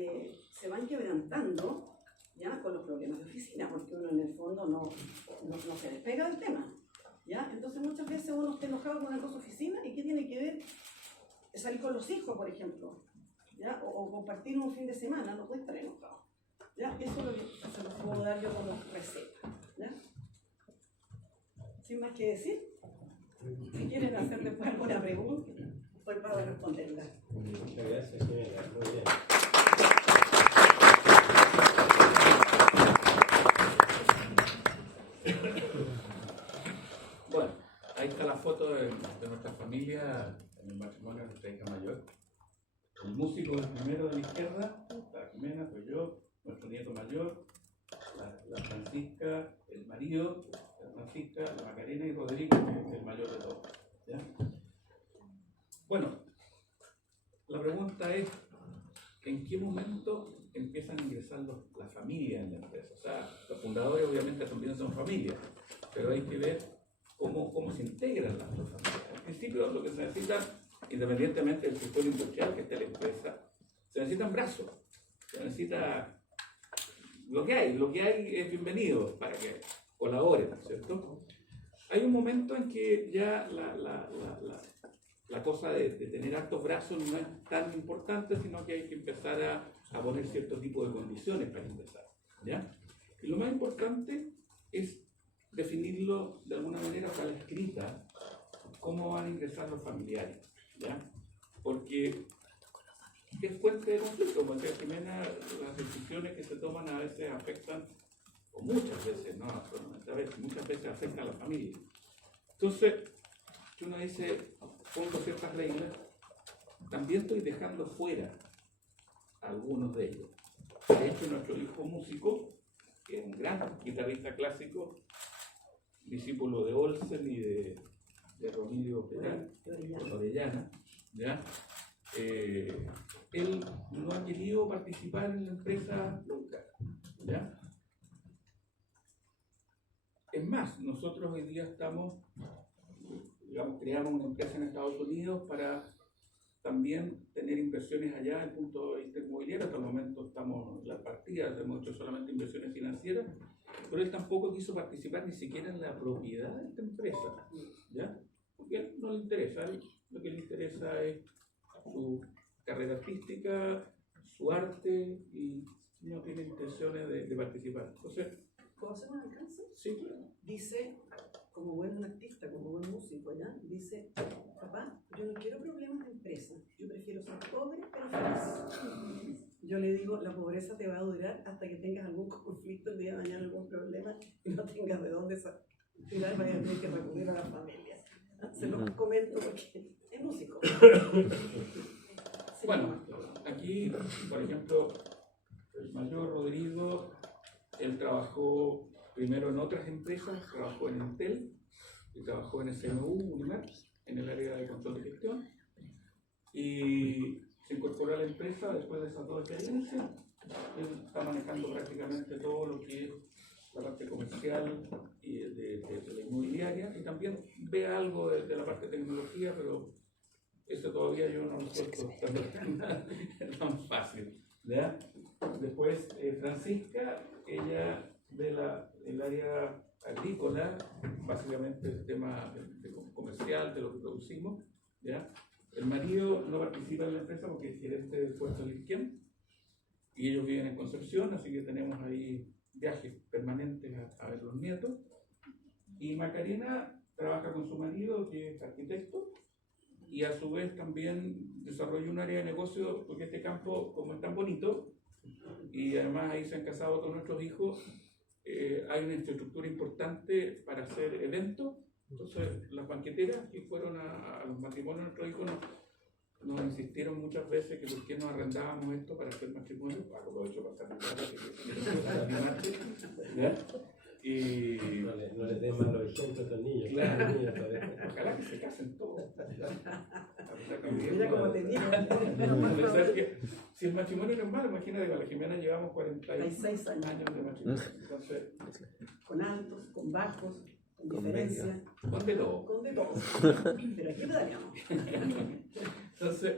se van quebrantando, ¿ya? Con los problemas de oficina, porque uno en el fondo no se despega del tema, ¿ya? Entonces muchas veces uno está enojado con una cosa de oficina, ¿y qué tiene que ver? Salir con los hijos, por ejemplo, ¿ya? O compartir un fin de semana, no puede estar enojado, ¿ya? Eso es lo que se los puedo dar yo como receta, ¿ya? Sin más que decir, si quieren hacer después alguna pregunta, estoy para responderla. Muchas gracias, señora. Muy bien. Bueno, ahí está la foto de nuestra familia en el matrimonio de nuestra hija mayor. El músico el primero de la izquierda, la Jimena, soy yo, nuestro nieto mayor, la Francisca, el marido, la Francisca, la Macarena y Rodrigo, que es el mayor de todos, ¿ya? Bueno, la pregunta es, ¿en qué momento empiezan a ingresar las familias en la empresa? O sea, los fundadores obviamente también son familias, pero hay que ver cómo se integran las dos familias. Al principio lo que se necesita, independientemente del sector industrial que esté en la empresa, se necesitan brazos, se necesita lo que hay es bienvenido para que colaboren, ¿cierto? Hay un momento en que ya la cosa de tener hartos brazos no es tan importante, sino que hay que empezar a poner cierto tipo de condiciones para ingresar, ¿ya? Y lo más importante es definirlo de alguna manera para la escrita, cómo van a ingresar los familiares, ¿ya? Porque es fuente de conflicto, como decía Jimena, las decisiones que se toman a veces afectan, o muchas veces, no solamente a veces, muchas veces afectan a la familia. Entonces, si uno dice, pongo ciertas reglas, también estoy dejando fuera a algunos de ellos. De hecho, nuestro hijo músico, que es un gran guitarrista clásico, discípulo de Olsen y de Romilio Orellana, ¿ya? Él no ha querido participar en la empresa nunca, ¿ya? Es más, nosotros hoy día estamos, digamos, creamos una empresa en Estados Unidos para también tener inversiones allá desde el punto de vista inmobiliario. Hasta el momento estamos en las partidas, hemos hecho solamente inversiones financieras, pero él tampoco quiso participar ni siquiera en la propiedad de esta empresa, ¿ya? Porque a él no le interesa, lo que le interesa es su carrera artística, su arte, y no tiene intenciones de participar. Entonces, ¿puedo hacer un alcance? sí, claro. Dice, como buen artista, como buen músico, ¿ya? Dice, papá, yo no quiero problemas de empresa, yo prefiero ser pobre pero feliz. Yo le digo, la pobreza te va a durar hasta que tengas algún conflicto el día de mañana, algún problema, y no tengas de dónde tirar, vaya a tener que recurrir a la familia. Se los comento porque es músico. Sí, bueno, aquí, por ejemplo, el mayor Rodrigo, él trabajó primero en otras empresas, trabajó en Entel y trabajó en SMU, Unimer, en el área de control de gestión, y se incorporó a la empresa después de esas dos experiencias. Él está manejando prácticamente todo lo que es la parte comercial y de la inmobiliaria, y también ve algo de la parte de tecnología, pero eso todavía yo no lo siento tan fácil, ¿ya? Después Francisca, ella ve el área agrícola, básicamente el tema comercial de lo que producimos, ¿ya? El marido no participa en la empresa porque es gerente del puerto de Lirquén y ellos viven en Concepción, así que tenemos ahí viajes permanentes a ver los nietos. Y Macarena trabaja con su marido, que es arquitecto, y a su vez también desarrolla un área de negocio, porque este campo, como es tan bonito, y además ahí se han casado todos nuestros hijos, hay una infraestructura importante para hacer eventos. Entonces, las banqueteras que fueron a los matrimonios de nuestros hijos nos insistieron muchas veces que por qué no arrendábamos esto para hacer matrimonios. Aprovecho para estar y no les den malos ejemplos a estos niños. Claro. Niños, ojalá que se casen todos. Mira cómo te digo. Si el matrimonio no es malo, imagínate, con la Jimena llevamos 46 años de matrimonio. Entonces, con altos, con bajos, con diferencia. Con de todo. Con de todo. Pero aquí pedaleamos. Entonces,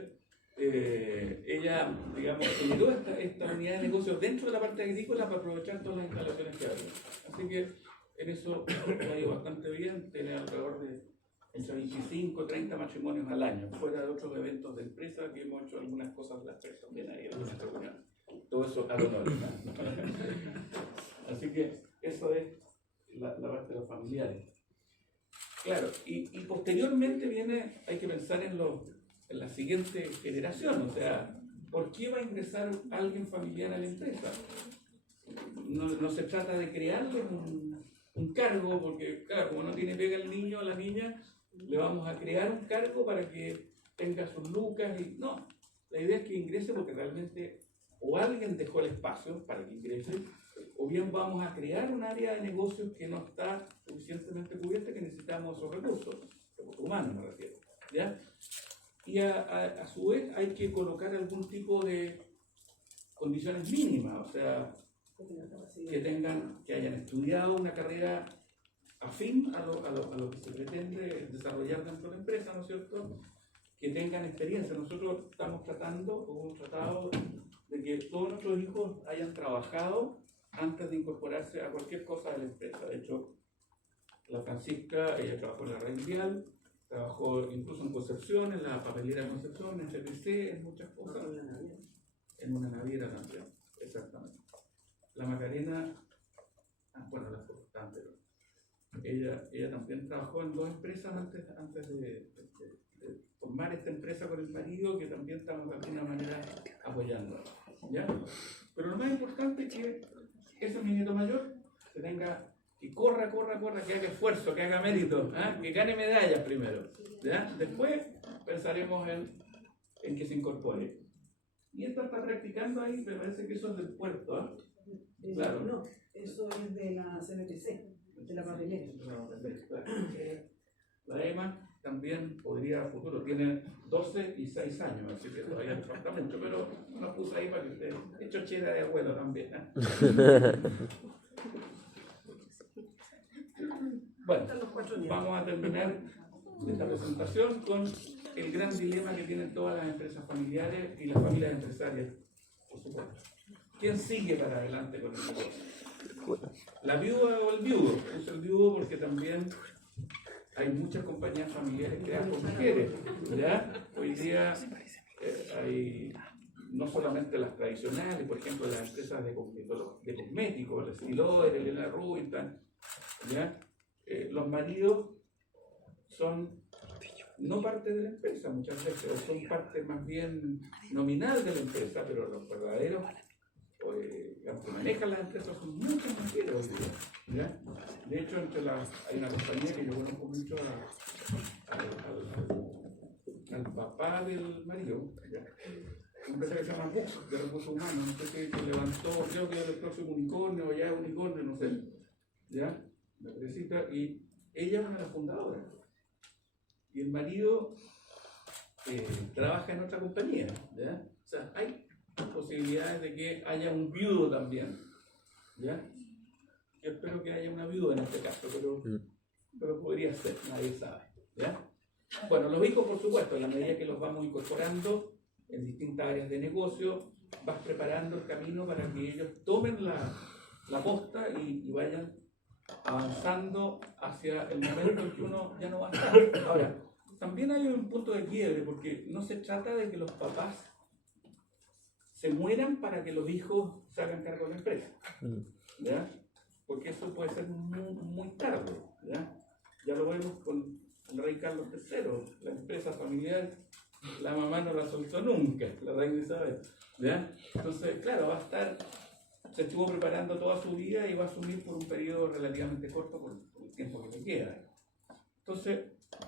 ella, digamos, generó esta unidad de negocio dentro de la parte agrícola para aprovechar todas las instalaciones que había. Así que en eso ha ido bastante bien, tiene alrededor de entre 25 y 30 matrimonios al año, fuera de otros eventos de empresa que hemos hecho algunas cosas las tres también ahí en nuestra reunión. Todo eso a honor. Así que eso es la parte de los familiares. Claro, y posteriormente viene, hay que pensar en la siguiente generación, o sea, ¿por qué va a ingresar alguien familiar a la empresa? No se trata de crearle un cargo, porque claro, como no tiene pega el niño o la niña, le vamos a crear un cargo para que tenga sus lucas y no, la idea es que ingrese porque realmente o alguien dejó el espacio para que ingrese, o bien vamos a crear un área de negocios que no está suficientemente cubierta, que necesitamos esos recursos humanos me refiero, ¿ya? Y a su vez hay que colocar algún tipo de condiciones mínimas, o sea, que hayan estudiado una carrera afín a lo que se pretende desarrollar dentro de la empresa, ¿no es cierto? Que tengan experiencia. Nosotros hemos tratado de que todos nuestros hijos hayan trabajado antes de incorporarse a cualquier cosa de la empresa. De hecho, la Francisca, ella trabajó en la Red Vial, trabajó incluso en Concepción, en la papelera de Concepción, en CPC, en muchas cosas. En una naviera también, exactamente. La Macarena, bueno, la Fortán, pero ella también trabajó en 2 empresas antes de formar esta empresa con el marido, que también estamos de alguna manera apoyando, ¿ya? Pero lo más importante es que ese mi nieto mayor que corra, que haga esfuerzo, que haga mérito, ¿eh? Que gane medallas primero, ¿ya? Después pensaremos en que se incorpore. Y esta está practicando ahí, me parece que eso es del puerto, ¿eh? Claro. No, eso es de la CNPC, de la papelera. La EMA también podría a futuro, tiene 12 y 6 años, así que todavía no falta mucho, pero nos puso ahí para que usted, es chochera de abuelo también, ¿eh? Bueno, vamos a terminar esta presentación con el gran dilema que tienen todas las empresas familiares y las familias empresarias, por supuesto. ¿Quién sigue para adelante con el negocio? ¿La viuda o el viudo? Es el viudo porque también hay muchas compañías familiares creadas por mujeres, ¿ya? Hoy día hay no solamente las tradicionales, por ejemplo, las empresas de cosméticos, el Estilor, el Elena Rubinstein, ¿ya? Los maridos son no parte de la empresa muchas veces, o son parte más bien nominal de la empresa, pero los verdaderos los que manejan las empresas son muchas mujeres hoy día, ¿ya? De hecho, hay una compañía que yo conozco mucho al papá del marido, ¿ya? Una empresa que se llama Bux, de recursos humanos, no sé que levantó, creo que el próximo unicornio, o ya es unicornio, no sé, ¿ya? La Teresita, y ella es una de las fundadoras. Y el marido trabaja en otra compañía, ¿ya? O sea, hay posibilidades de que haya un viudo también, ¿ya? Yo espero que haya una viuda en este caso, pero podría ser, nadie sabe, ¿ya? Bueno, los hijos, por supuesto, en la medida que los vamos incorporando en distintas áreas de negocio, vas preparando el camino para que ellos tomen la posta y vayan avanzando hacia el momento en que uno ya no va a estar. Ahora, también hay un punto de quiebre, porque no se trata de que los papás se mueran para que los hijos se hagan cargo de la empresa, ¿ya? Porque eso puede ser muy tarde, ¿ya? Ya lo vemos con el rey Carlos III, la empresa familiar, la mamá no la soltó nunca, la reina Isabel, ¿ya? Entonces, claro, va a estar, se estuvo preparando toda su vida y va a asumir por un periodo relativamente corto por el tiempo que le queda. Entonces,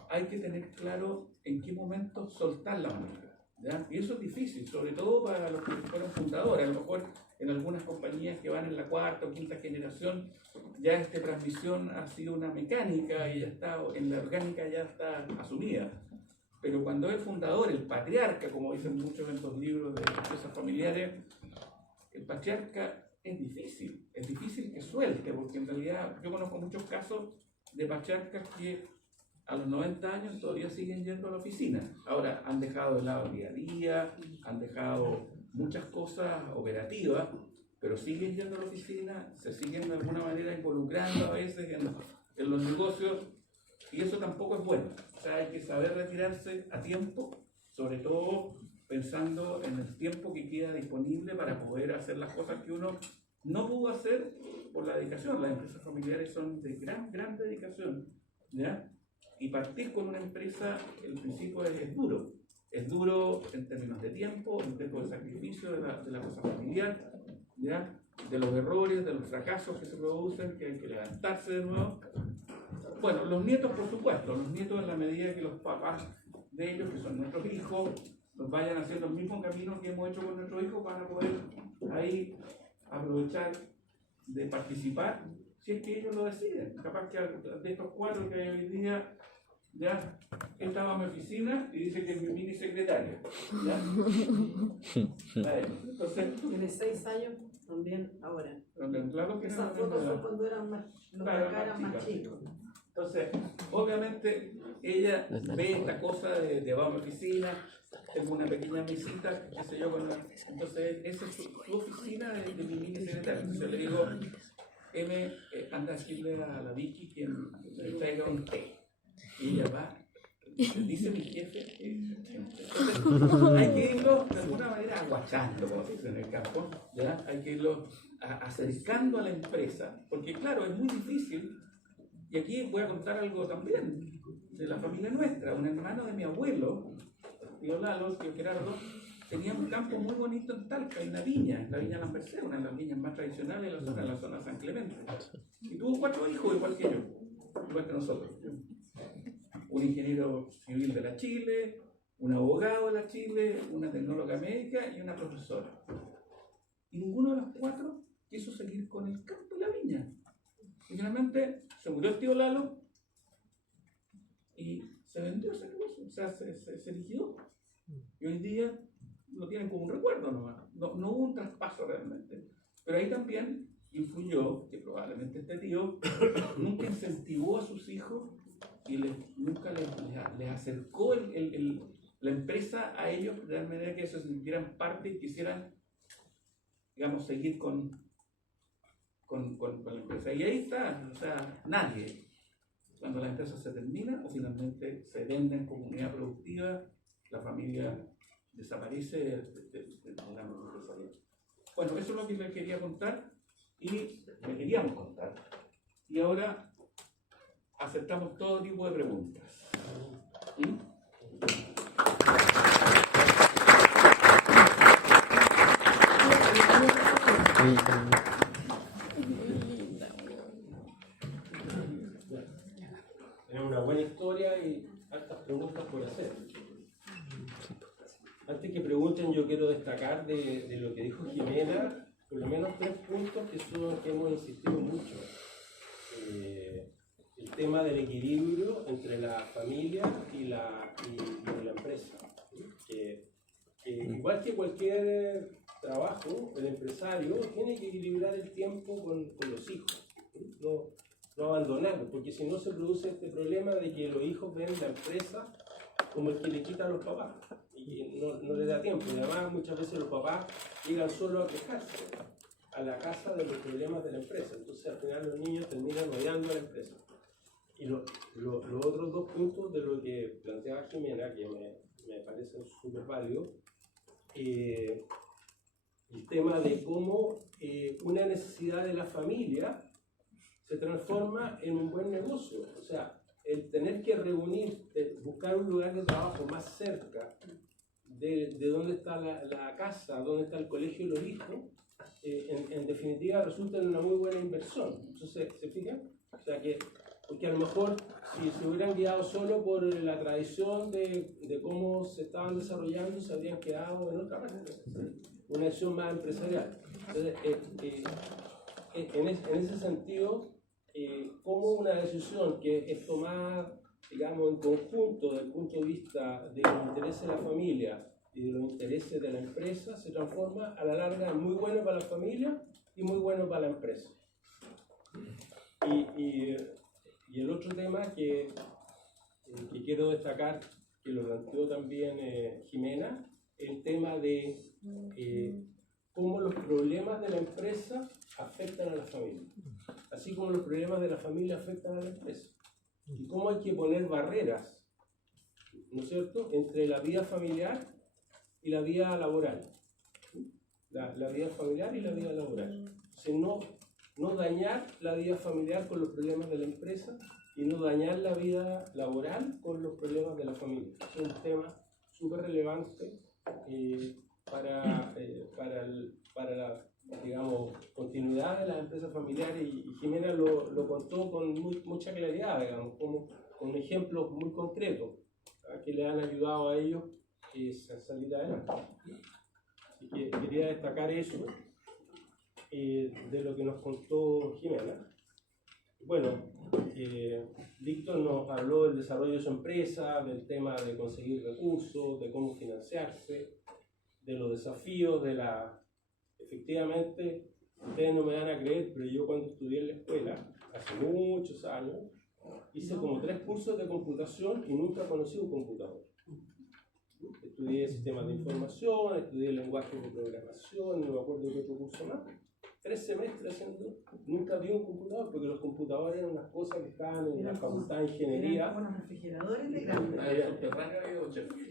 hay que tener claro en qué momento soltar la manera, ¿ya? Y eso es difícil, sobre todo para los que fueron fundadores. A lo mejor en algunas compañías que van en la cuarta o quinta generación, ya esta transmisión ha sido una mecánica y ya está, en la orgánica ya está asumida. Pero cuando es fundador, el patriarca, como dicen muchos en estos libros de empresas familiares, el patriarca es difícil que suelte, porque en realidad yo conozco muchos casos de patriarcas que a los 90 años todavía siguen yendo a la oficina. Ahora han dejado de lado el día a día, han dejado muchas cosas operativas, pero siguen yendo a la oficina, se siguen de alguna manera involucrando a veces en los negocios, y eso tampoco es bueno. O sea, hay que saber retirarse a tiempo, sobre todo pensando en el tiempo que queda disponible para poder hacer las cosas que uno no pudo hacer por la dedicación. Las empresas familiares son de gran dedicación, ¿ya? Y partir con una empresa, el principio es duro. Es duro en términos de tiempo, en términos de sacrificio de la cosa familiar, ¿ya? De los errores, de los fracasos que se producen, que hay que levantarse de nuevo. Bueno, los nietos, por supuesto, los nietos en la medida que los papás de ellos, que son nuestros hijos, nos vayan haciendo el mismo camino que hemos hecho con nuestros hijos, van a poder ahí aprovechar de participar, si es que ellos lo deciden. Capaz que de estos 4 que hay hoy día, ya estaba en mi oficina y dice que es mi mini secretaria, ¿ya? Entonces, tiene 6 años también ahora. claro que Esas fotos son cuando eran más, los claro, acá eran más chicos. Entonces, obviamente, ella ve esta cosa de vamos a mi oficina, tengo una pequeña mesita, qué sé yo, entonces esa es su oficina de mi mini secretaria. Entonces le digo, anda a decirle a la Vicky que me traiga un té. Y ella va, dice mi jefe. Entonces, hay que irlo de alguna manera aguachando, como se dice en el campo, ¿ya? Hay que irlo acercando a la empresa, porque claro, es muy difícil. Y aquí voy a contar algo también de la familia nuestra. Un hermano de mi abuelo, tío Lalo, tío Gerardo, tenía un campo muy bonito en Talca, en la viña Lambercé, una de las viñas más tradicionales de la zona de San Clemente. Y tuvo 4 hijos igual que yo, igual que nosotros. Un ingeniero civil de la Chile, un abogado de la Chile, una tecnóloga médica y una profesora. Y ninguno de los 4 quiso seguir con el campo y la viña. Y finalmente se murió el tío Lalo y se vendió ese negocio, o sea, se liquidó. Y hoy día lo tienen como un recuerdo nomás. No hubo un traspaso realmente. Pero ahí también influyó que probablemente este tío nunca incentivó a sus hijos y nunca les acercó la empresa a ellos de tal manera que se sintieran parte y quisieran, digamos, seguir con la empresa. Y ahí está, o sea, nadie. Cuando la empresa se termina o finalmente se vende en comunidad productiva, la familia desaparece del ámbito empresarial. Bueno, eso es lo que les quería contar y le queríamos contar. Y ahora aceptamos todo tipo de preguntas. ¿Mm? Tenemos una buena historia y hartas preguntas por hacer. Antes que pregunten, yo quiero destacar de lo que dijo Jimena, por lo menos 3 puntos que hemos insistido mucho. El tema del equilibrio entre la familia y la empresa. Que igual que cualquier trabajo, el empresario tiene que equilibrar el tiempo con los hijos. No abandonarlos, porque si no se produce este problema de que los hijos ven la empresa como el que le quita a los papás y no les da tiempo. Y además muchas veces los papás llegan solo a quejarse a la casa de los problemas de la empresa. Entonces al final los niños terminan odiando a la empresa. Y los otros dos puntos de lo que planteaba Jimena, que me parecen súper válidos, el tema de cómo una necesidad de la familia se transforma en un buen negocio. O sea, el tener que reunir, buscar un lugar de trabajo más cerca de dónde está la casa, dónde está el colegio de los hijos, en definitiva resulta en una muy buena inversión. Entonces, ¿se fijan? O sea que, porque a lo mejor si se hubieran guiado solo por la tradición de cómo se estaban desarrollando, se habrían quedado en otra parte, una acción más empresarial. Entonces, en ese sentido, como una decisión que es tomada, digamos, en conjunto desde el punto de vista de los intereses de la familia y de los intereses de la empresa, se transforma a la larga en muy bueno para la familia y muy bueno para la empresa. Y el otro tema que quiero destacar, que lo planteó también Jimena, el tema de cómo los problemas de la empresa afectan a la familia, así como los problemas de la familia afectan a la empresa, y cómo hay que poner barreras, ¿no es cierto?, entre la vida familiar y la vida laboral, la vida familiar y la vida laboral. O sea, no dañar la vida familiar con los problemas de la empresa y no dañar la vida laboral con los problemas de la familia. Es un tema súper relevante para la, digamos, continuidad de las empresas familiares, y Jimena lo contó con mucha claridad, digamos, con ejemplos muy concretos que le han ayudado a ellos a salir adelante. Así que quería destacar eso de lo que nos contó Jimena. Bueno, Víctor nos habló del desarrollo de su empresa, del tema de conseguir recursos, de cómo financiarse, de los desafíos, efectivamente, ustedes no me van a creer, pero yo cuando estudié en la escuela, hace muchos años, hice como 3 cursos de computación y nunca conocí un computador. Estudié sistemas de información, estudié lenguaje de programación, no me acuerdo qué otro curso más. 3 semestres haciendo, nunca vi un computador, porque los computadores eran unas cosas que estaban en la facultad de ingeniería. Eran como los refrigeradores de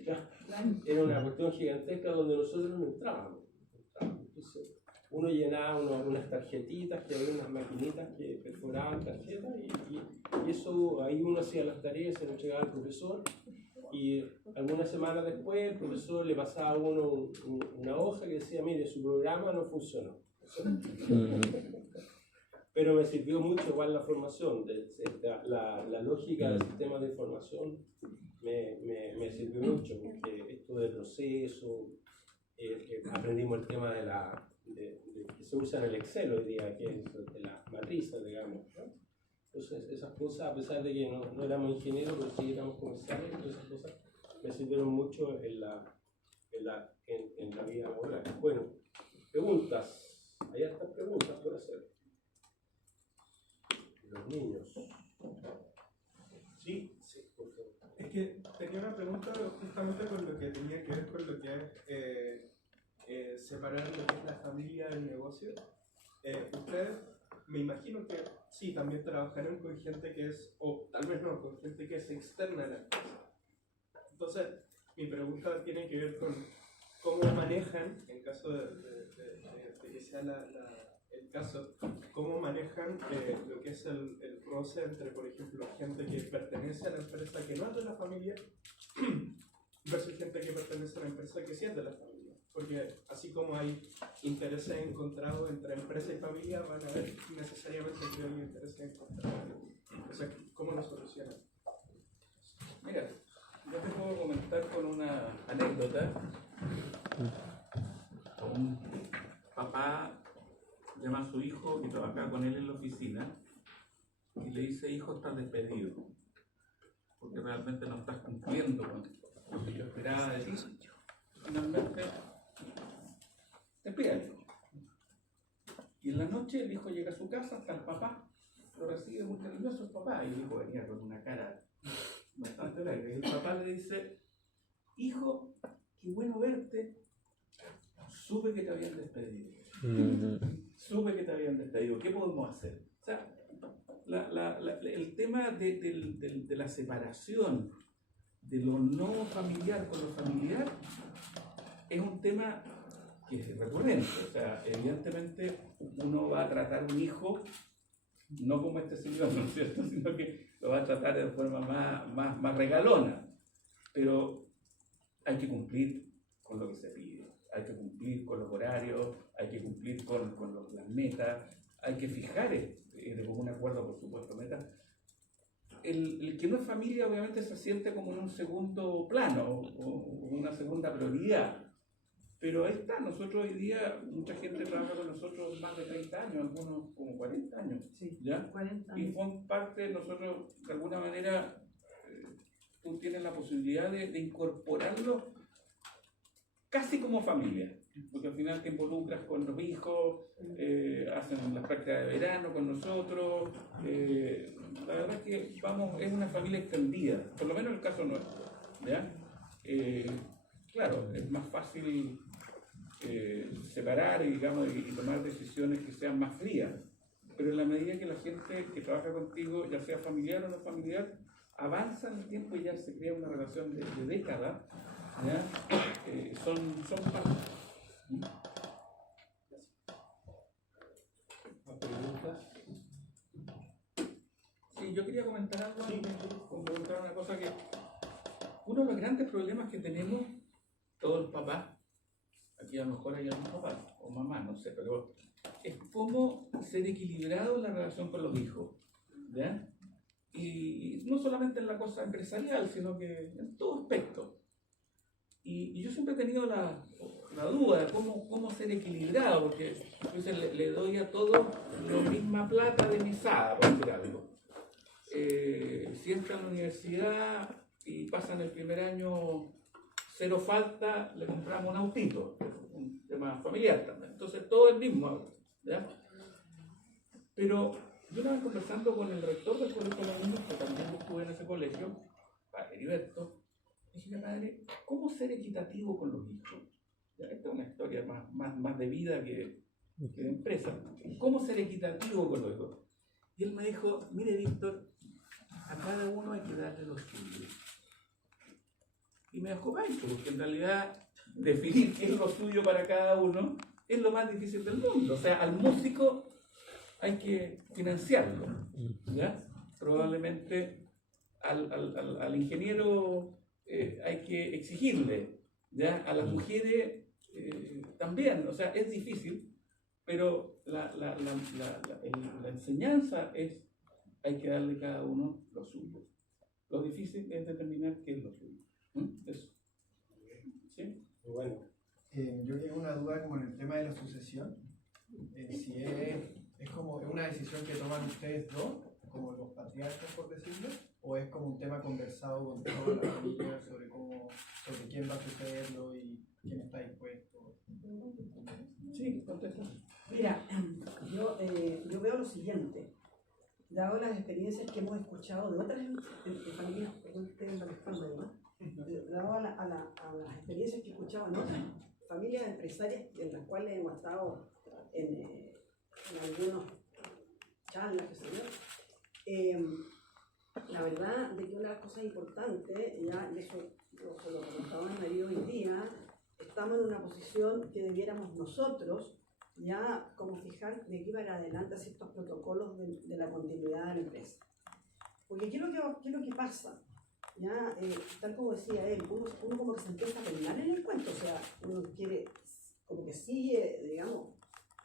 grande. Era una cuestión gigantesca donde nosotros no entrábamos. Entonces, uno llenaba unas tarjetitas, que había unas maquinitas que perforaban tarjetas, y eso, ahí uno hacía las tareas, se lo entregaba al profesor, y algunas semanas después el profesor le pasaba a uno una hoja que decía: mire, su programa no funcionó. Pero me sirvió mucho igual la formación, la lógica del sistema de información me sirvió mucho, porque esto del proceso, aprendimos el tema que se usa en el Excel hoy día, que es de las matrices, digamos, ¿no? Entonces esas cosas, a pesar de que no éramos ingenieros, pero sí éramos comerciales, todas esas cosas me sirvieron mucho en la vida laboral. Bueno, preguntas. Hay hartas preguntas por hacer. Los niños. Sí, por favor. Es que tenía una pregunta justamente con lo que tenía que ver con lo que es separar lo que es la familia del negocio. Ustedes, me imagino que sí, también trabajarán con gente que es, o tal vez no, con gente que es externa a la empresa. Entonces, mi pregunta tiene que ver con cómo manejan, en caso de que sea el caso, cómo manejan lo que es el roce entre, por ejemplo, gente que pertenece a la empresa que no es de la familia versus gente que pertenece a la empresa que sí es de la familia. Porque así como hay intereses encontrados entre empresa y familia, van a haber necesariamente intereses encontrados. O sea, ¿cómo lo solucionan? Mira, yo te puedo comentar con una anécdota. Un papá llama a su hijo que trabajaba con él en la oficina y le dice: hijo, estás despedido porque realmente no estás cumpliendo con lo que yo esperaba de ti. Finalmente, despídalo. Y en la noche el hijo llega a su casa, hasta el papá lo recibe muy cariñoso el papá, y el hijo venía con una cara bastante larga, y el papá le dice: hijo, qué bueno verte, supe que te habían despedido. Supe que te habían despedido, ¿qué podemos hacer? O sea, el tema de la separación de lo no familiar con lo familiar es un tema que es recurrente. O sea, evidentemente uno va a tratar un hijo no como este señor, ¿no es cierto?, sino que lo va a tratar de forma más regalona. Pero hay que cumplir con lo que se pide, hay que cumplir con los horarios, hay que cumplir con las metas, hay que fijar de común acuerdo, por supuesto, metas. El que no es familia obviamente se siente como en un segundo plano o una segunda prioridad. Pero ahí está, nosotros hoy día, mucha gente trabaja con nosotros más de 30 años, algunos como 40 años, Sí, ¿ya? 40 Y años. son parte de nosotros, de alguna manera, tú tienes la posibilidad de incorporarlo casi como familia, porque al final te involucras con los hijos, hacen las prácticas de verano con nosotros, la verdad es que es una familia extendida, por lo menos en el caso nuestro, ¿ya? Claro, es más fácil separar y tomar decisiones que sean más frías, pero en la medida que la gente que trabaja contigo, ya sea familiar o no familiar, avanza en el tiempo y ya se crea una relación de décadas, ¿ya? Son parte. ¿Más preguntas? Sí, yo quería comentar algo, comentar una cosa que uno de los grandes problemas que tenemos todos los papás, aquí a lo mejor hay algún papá o mamá, no sé, pero es cómo ser equilibrado en la relación con los hijos, ¿ya? Y no solamente en la cosa empresarial, sino que en todo aspecto. Y yo siempre he tenido la duda de cómo ser equilibrado, porque a veces le doy a todos la misma plata de mesada, por decir algo. Si entran a la universidad y pasan el primer año cero falta, le compramos un autito, un tema familiar también. Entonces todo el mismo, ¿ya? Pero yo una vez conversando con el rector del colegio de los niños, que también estuve en ese colegio, padre Heriberto, dije, madre, ¿cómo ser equitativo con los hijos? Ya, esta es una historia más de vida que de empresa. ¿Cómo ser equitativo con los hijos? Y él me dijo, mire Víctor, a cada uno hay que darle lo suyo. Y me dejó pancho, porque en realidad definir qué es lo suyo para cada uno es lo más difícil del mundo. O sea, al músico hay que financiarlo, ¿ya? Probablemente al ingeniero hay que exigirle, ¿ya? A las mujeres también, o sea, es difícil, pero la enseñanza es, hay que darle a cada uno lo suyo. Lo difícil es determinar qué es lo suyo. Eso. ¿Sí? Bueno. Yo tengo una duda como en el tema de la sucesión, si es como una decisión que toman ustedes dos, como los patriarcas por decirlo, o es como un tema conversado con toda la familia sobre quién va a sucederlo y quién está dispuesto. Sí, contesta. Mira, yo veo lo siguiente, dado las experiencias que hemos escuchado de otras familias, perdón, ustedes la espalda, ¿no? Dado a las experiencias que he escuchado en otras familias empresarias en las cuales hemos estado en algunas charlas, qué sé yo, la verdad de que una de las cosas importantes, ya, y eso lo comentaba mi marido hoy día, estamos en una posición que debiéramos nosotros ya como fijar de aquí para adelante ciertos protocolos de la continuidad de la empresa. Porque ¿qué es lo que pasa? Ya, tal como decía él, uno como que se empieza a pelear en el cuento, o sea, uno quiere, como que sigue, digamos,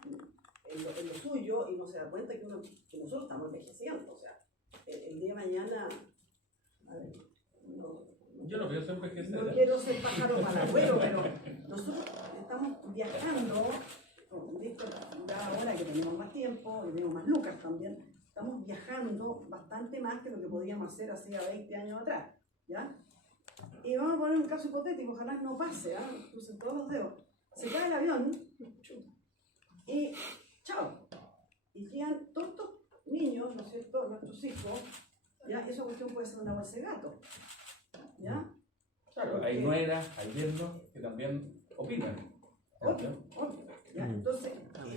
en lo suyo y no se da cuenta que nosotros estamos envejeciendo, o sea, el día de mañana, a ver, Yo no pienso envejecer. no quiero ser pájaro palagüero, pero nosotros estamos viajando, ¿listo? Ya ahora que tenemos más tiempo, y tenemos más lucas también, estamos viajando bastante más que lo que podíamos hacer hace 20 años atrás, ¿ya? Y vamos a poner un caso hipotético, ojalá no pase, ¿ah? Crucen todos los dedos. Se cae el avión y chao. Y quedan todos estos niños, ¿no es cierto?, nuestros hijos, ¿ya? Esa cuestión puede ser una bolsa de gato, ¿ya? Claro, hay nueras, hay yernos que también opinan. Obvio, ¿ya? Entonces,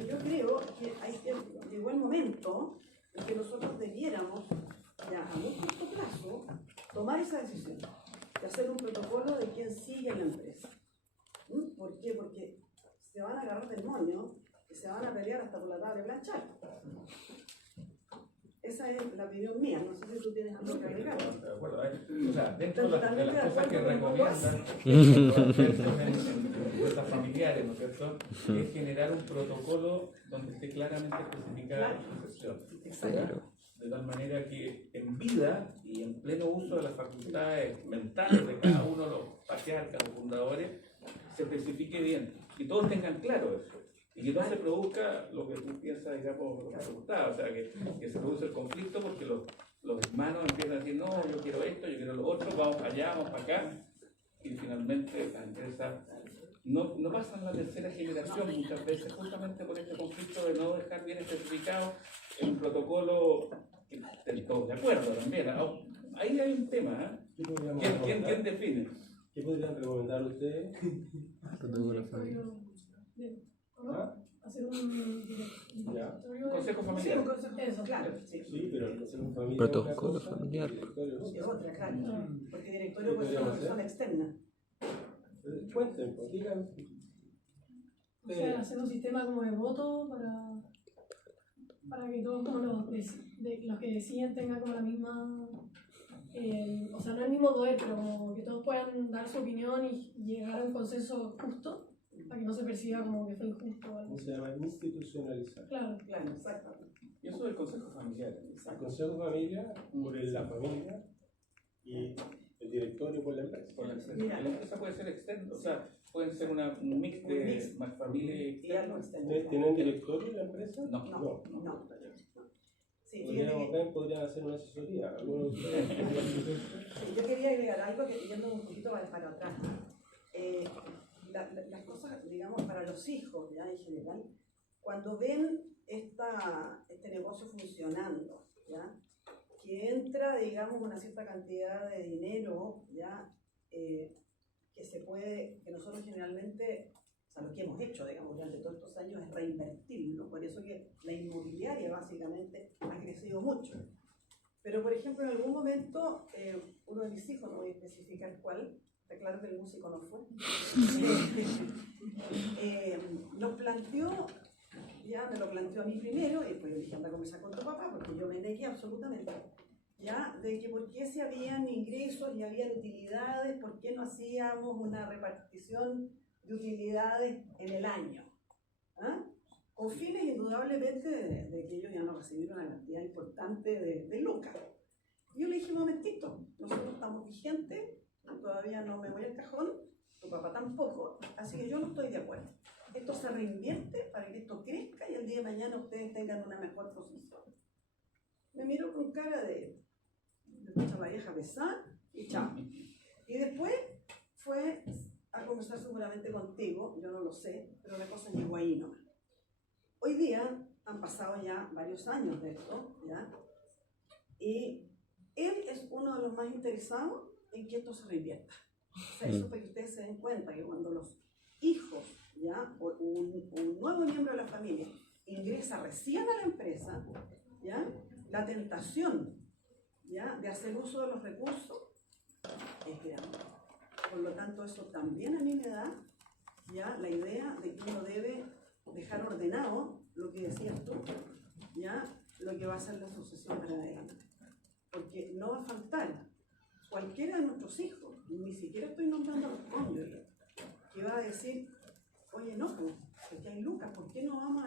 yo creo que llegó el momento es que nosotros debiéramos, ya a muy corto plazo, tomar esa decisión de hacer un protocolo de quién sigue en la empresa. ¿Por qué? Porque se van a agarrar del moño y se van a pelear hasta por la tabla de planchar. Esa es la opinión mía, no sé si tú tienes algo que agregar. De acuerdo, o sea, dentro de Totalmente las de cosas que acuerdo con recomiendan en empresas familiares, ¿no es cierto?, es generar un protocolo donde esté claramente especificada la sucesión. Exacto. De tal manera que en vida y en pleno uso de las facultades mentales de cada uno de los patriarcas o fundadores, se especifique bien y todos tengan claro eso. Y que no se produzca lo que tú piensas, digamos, lo que te gustaba, o sea, que se produce el conflicto porque los hermanos empiezan a decir, no, yo quiero esto, yo quiero lo otro, vamos para allá, vamos para acá, y finalmente la empresa no pasan la tercera generación muchas veces, justamente por este conflicto de no dejar bien especificado el protocolo, que estén todos de acuerdo también. Ahí hay un tema, ¿Qué podríamos ¿Quién recomendar? define? ¿Qué podrían recomendar ustedes? ¿Ah? Hacer un Ya. Consejo familiar. Eso, Claro, sí. Sí, pero el consejo familiar. Protocolo es una cosa, familiar. el directorio es Es otra. otra, claro. Porque el directorio puede ser una persona externa. Cuenten, pues, digan. o sea, hacer un sistema como de voto para que todos como los que deciden tengan como la misma, o sea, no el mismo poder, pero como que todos puedan dar su opinión y llegar a un consenso justo, para que no se perciba como que fue injusto o algo. ¿Cómo se llama? Institucionalizar. Claro. Claro, exactamente. Y eso del consejo familiar. El consejo familiar por la familia y el directorio por la empresa. Por la Mira. empresa puede ser externo, o sea, pueden ser un mix de más familia y Y algo externo. ¿Ustedes tienen directorio en la empresa? No. No. Sí, fíjate Podrían, que- acá podrían hacer una asesoría. Algunos de ustedes. sí, yo quería agregar algo que yendo un poquito para atrás. Las cosas, digamos, para los hijos, ya en general, cuando ven este negocio funcionando, ¿ya? Que entra, digamos, una cierta cantidad de dinero, ¿ya? Que nosotros generalmente, o sea, lo que hemos hecho, digamos, durante todos estos años es reinvertirlo. Por eso que la inmobiliaria básicamente ha crecido mucho. Pero, por ejemplo, en algún momento, uno de mis hijos, no voy a especificar cuál, está claro que el músico no fue, nos planteó, ya me lo planteó a mí primero, y después yo dije, anda a conversar con tu papá, porque yo me negué absolutamente, ya, de que por qué si habían ingresos y habían utilidades, por qué no hacíamos una repartición de utilidades en el año, ¿ah? Con fines indudablemente de que ellos ya no recibieron una cantidad importante de lucas. Y yo le dije, un momentito, nosotros estamos vigentes, todavía no me voy al cajón, tu papá tampoco, así que yo no estoy de acuerdo. Esto se reinvierte para que esto crezca y el día de mañana ustedes tengan una mejor posición. Me miró con cara de la vieja pesada y chao. Y después fue a conversar seguramente contigo, yo no lo sé, pero la cosa llegó ahí nomás. Hoy día han pasado ya varios años de esto, ¿ya? Y él es uno de los más interesados en que esto se reinvierta. O sea, eso para que ustedes se den cuenta que cuando los hijos, ¿ya? O un nuevo miembro de la familia ingresa recién a la empresa, ¿ya? La tentación, ¿ya? De hacer uso de los recursos es grande. Por lo tanto, eso también a mí me da, ¿ya? La idea de que uno debe dejar ordenado lo que decías tú, ¿ya? Lo que va a ser la sucesión para adelante. Porque no va a faltar cualquiera de nuestros hijos, ni siquiera estoy nombrando a los cónyuges, que va a decir, oye, no, pues, porque hay lucas, ¿por qué no vamos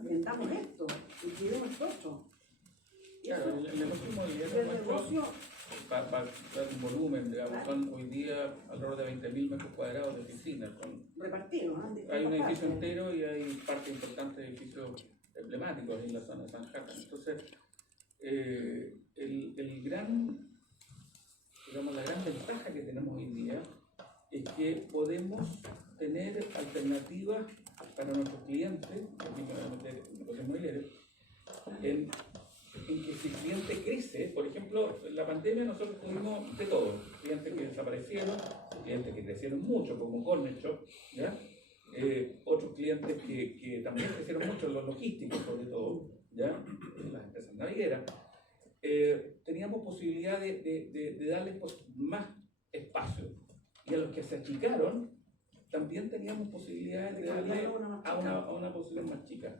vendamos esto y cuidemos esto otro? Y Claro, eso, el negocio inmobiliario el negocio, para dar un volumen, digamos, son hoy día alrededor de 20.000 metros cuadrados de oficinas. repartido, ¿ah? Hay un edificio Distintas entero y hay parte importante de edificios emblemáticos en la zona de Manhattan. Entonces, la gran ventaja que tenemos hoy día es que podemos tener alternativas para nuestros clientes, aquí me voy a meter en negocios inmobiliarios, en que si el cliente crece, por ejemplo, en la pandemia nosotros tuvimos de todo, clientes que desaparecieron, clientes que crecieron mucho, como Corner Shop, ¿ya? Otros clientes que también crecieron mucho, los logísticos sobre todo, ¿ya? Las empresas navieras, teníamos posibilidad de darles más espacio. Y a los que se achicaron, también teníamos posibilidades de darle a una posición más chica.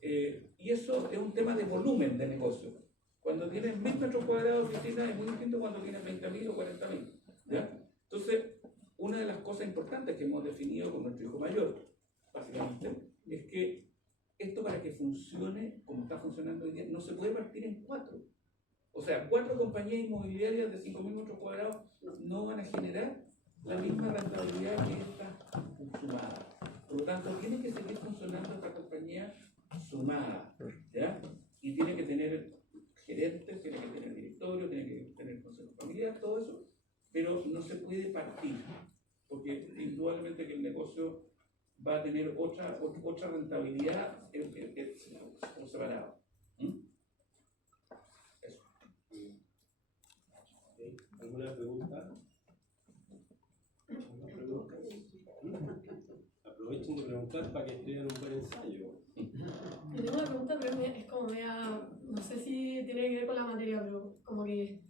Y eso es un tema de volumen de negocio. Cuando tienes 1000 metros cuadrados de oficina es muy distinto cuando tienes 20.000 o 40.000. ¿Ya? Entonces, una de las cosas importantes que hemos definido con nuestro hijo mayor, básicamente, es que esto, para que funcione como está funcionando hoy día, no se puede partir en 4. O sea, 4 compañías inmobiliarias de 5.000 metros cuadrados no van a generar la misma rentabilidad que esta sumada. Por lo tanto, tiene que seguir funcionando esta compañía sumada, ¿ya? Y tiene que tener gerentes, tiene que tener directorio, tiene que tener consejo familiar, todo eso, pero no se puede partir, porque indudablemente que el negocio va a tener otra rentabilidad por separado. Eso. ¿Alguna pregunta? Aprovechen de preguntar para que escriban un buen ensayo. Yo tengo una pregunta, pero es como no sé si tiene que ver con la materia, pero como que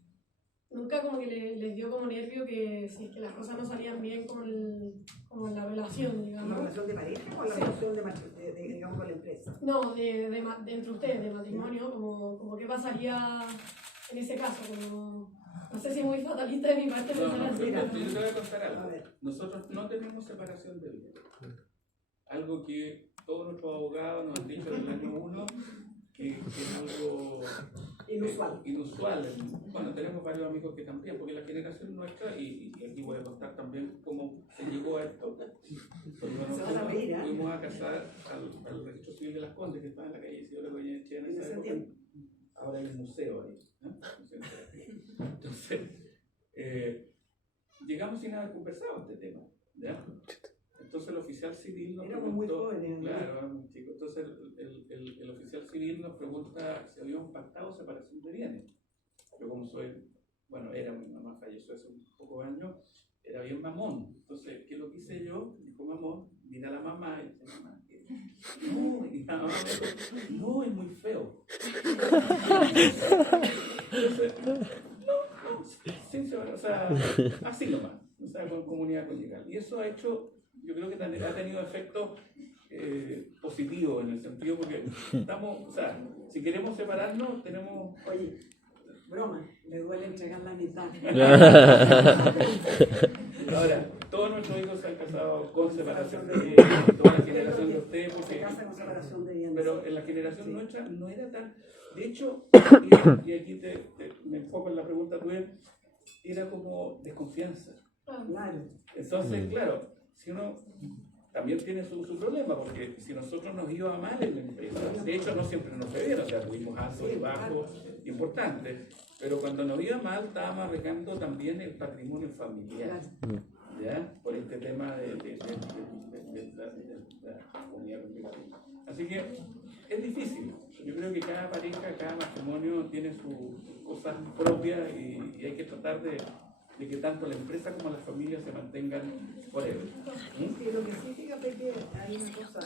nunca como que les dio como nervio que si es que las cosas no salían bien como en la relación, digamos. ¿La relación de pareja o la relación digamos, con la empresa? No, de entre ustedes, de matrimonio, como qué pasaría en ese caso, como no sé si es muy fatalista de mi parte pensar así. Yo te voy a contar algo. Nosotros no tenemos separación de bienes. Algo que todos nuestros abogados nos han dicho desde el año 1, que es algo inusual. Bueno, tenemos varios amigos que también, porque la generación nuestra, y aquí voy a contar también cómo se llegó a esto. Fuimos a casar al registro civil de Las Condes, que está en la calle Isidoro Goyenechea en esa época. Ahora hay un museo ahí. Entonces, llegamos sin haber conversado este tema, ¿ya? Entonces el oficial civil nos preguntó, muy jóvenes, claro, éramos chicos. Entonces el oficial civil nos pregunta si habíamos pactado separación de bienes. Yo, como soy, bueno, mi mamá falleció hace un poco de años, era bien mamón. Entonces, ¿qué es lo que hice yo? Dijo mamón, mira a la mamá y dice, mamá, no, y la mamá me dijo, no, es muy feo. Entonces, no, sí, o sea, así nomás, o sea, con comunidad conyugal. Y eso ha hecho, yo creo que ha tenido efectos positivos en el sentido, porque estamos, o sea, si queremos separarnos, tenemos... Oye, broma, le duele entregar la mitad. Ahora, todos nuestros hijos se han casado con separación de bienes, toda la generación de ustedes, porque... Se casa con separación de bienes. Pero en la generación nuestra no era tan... De hecho, y aquí me enfoco en la pregunta tuya, era como desconfianza. Claro. Entonces, claro, si uno también tiene su problema, porque si nosotros nos iba mal en la empresa, de hecho no siempre nos fue bien, o sea, tuvimos altos y bajos importantes, pero cuando nos iba mal estábamos arriesgando también el patrimonio familiar, ¿ya? Por este tema de la comunidad familiar. Así que es difícil. Yo creo que cada pareja, cada matrimonio tiene sus cosas propias y hay que tratar de que tanto la empresa como la familia se mantengan por él. Sí, lo que sí, fíjate que hay una cosa,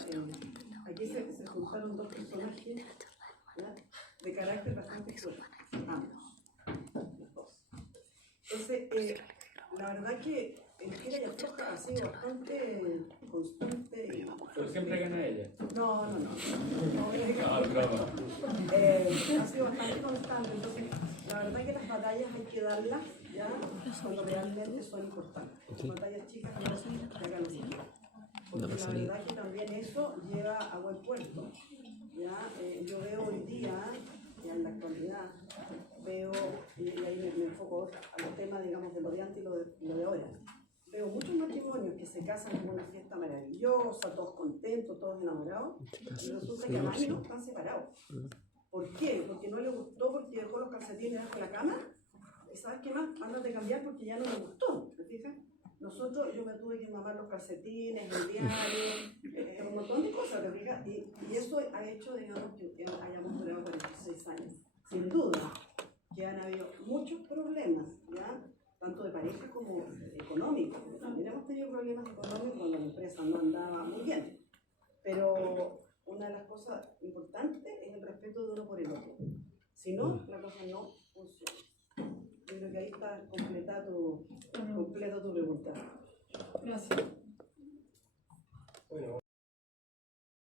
aquí se juntaron dos personajes, ¿ya? De carácter bastante fuerte, ambos, los dos. Entonces, la verdad que el tira y afloja ha sido bastante constante. Pero siempre gana ella. No, broma. Ha sido bastante constante, entonces la verdad que las batallas hay que darlas ya cuando realmente son importantes. Las batallas chicas no se hagan así. Porque la verdad que también eso lleva a buen puerto. ¿Ya? Yo veo hoy día, ya en la actualidad, veo, y ahí me enfoco a los temas, digamos, de lo de antes y lo de ahora. Veo muchos matrimonios que se casan con una fiesta maravillosa, todos contentos, todos enamorados, y resulta que a años están separados. ¿Por qué? Porque no le gustó, porque dejó los calcetines debajo de la cama. ¿Sabes qué más? Ándate a cambiar porque ya no me gustó. ¿Te fijas? Nosotros, yo me tuve que mamar los calcetines, el diario, un montón de cosas, ¿te fijas? Y eso ha hecho, digamos, que hayamos durado 46 años. Sin duda, que han habido muchos problemas, ¿ya? Tanto de pareja como económicos. También hemos tenido problemas económicos cuando la empresa no andaba muy bien. Pero una de las cosas importantes es el respeto Si no, la cosa no funciona. Yo creo que ahí está completa tu pregunta. Gracias.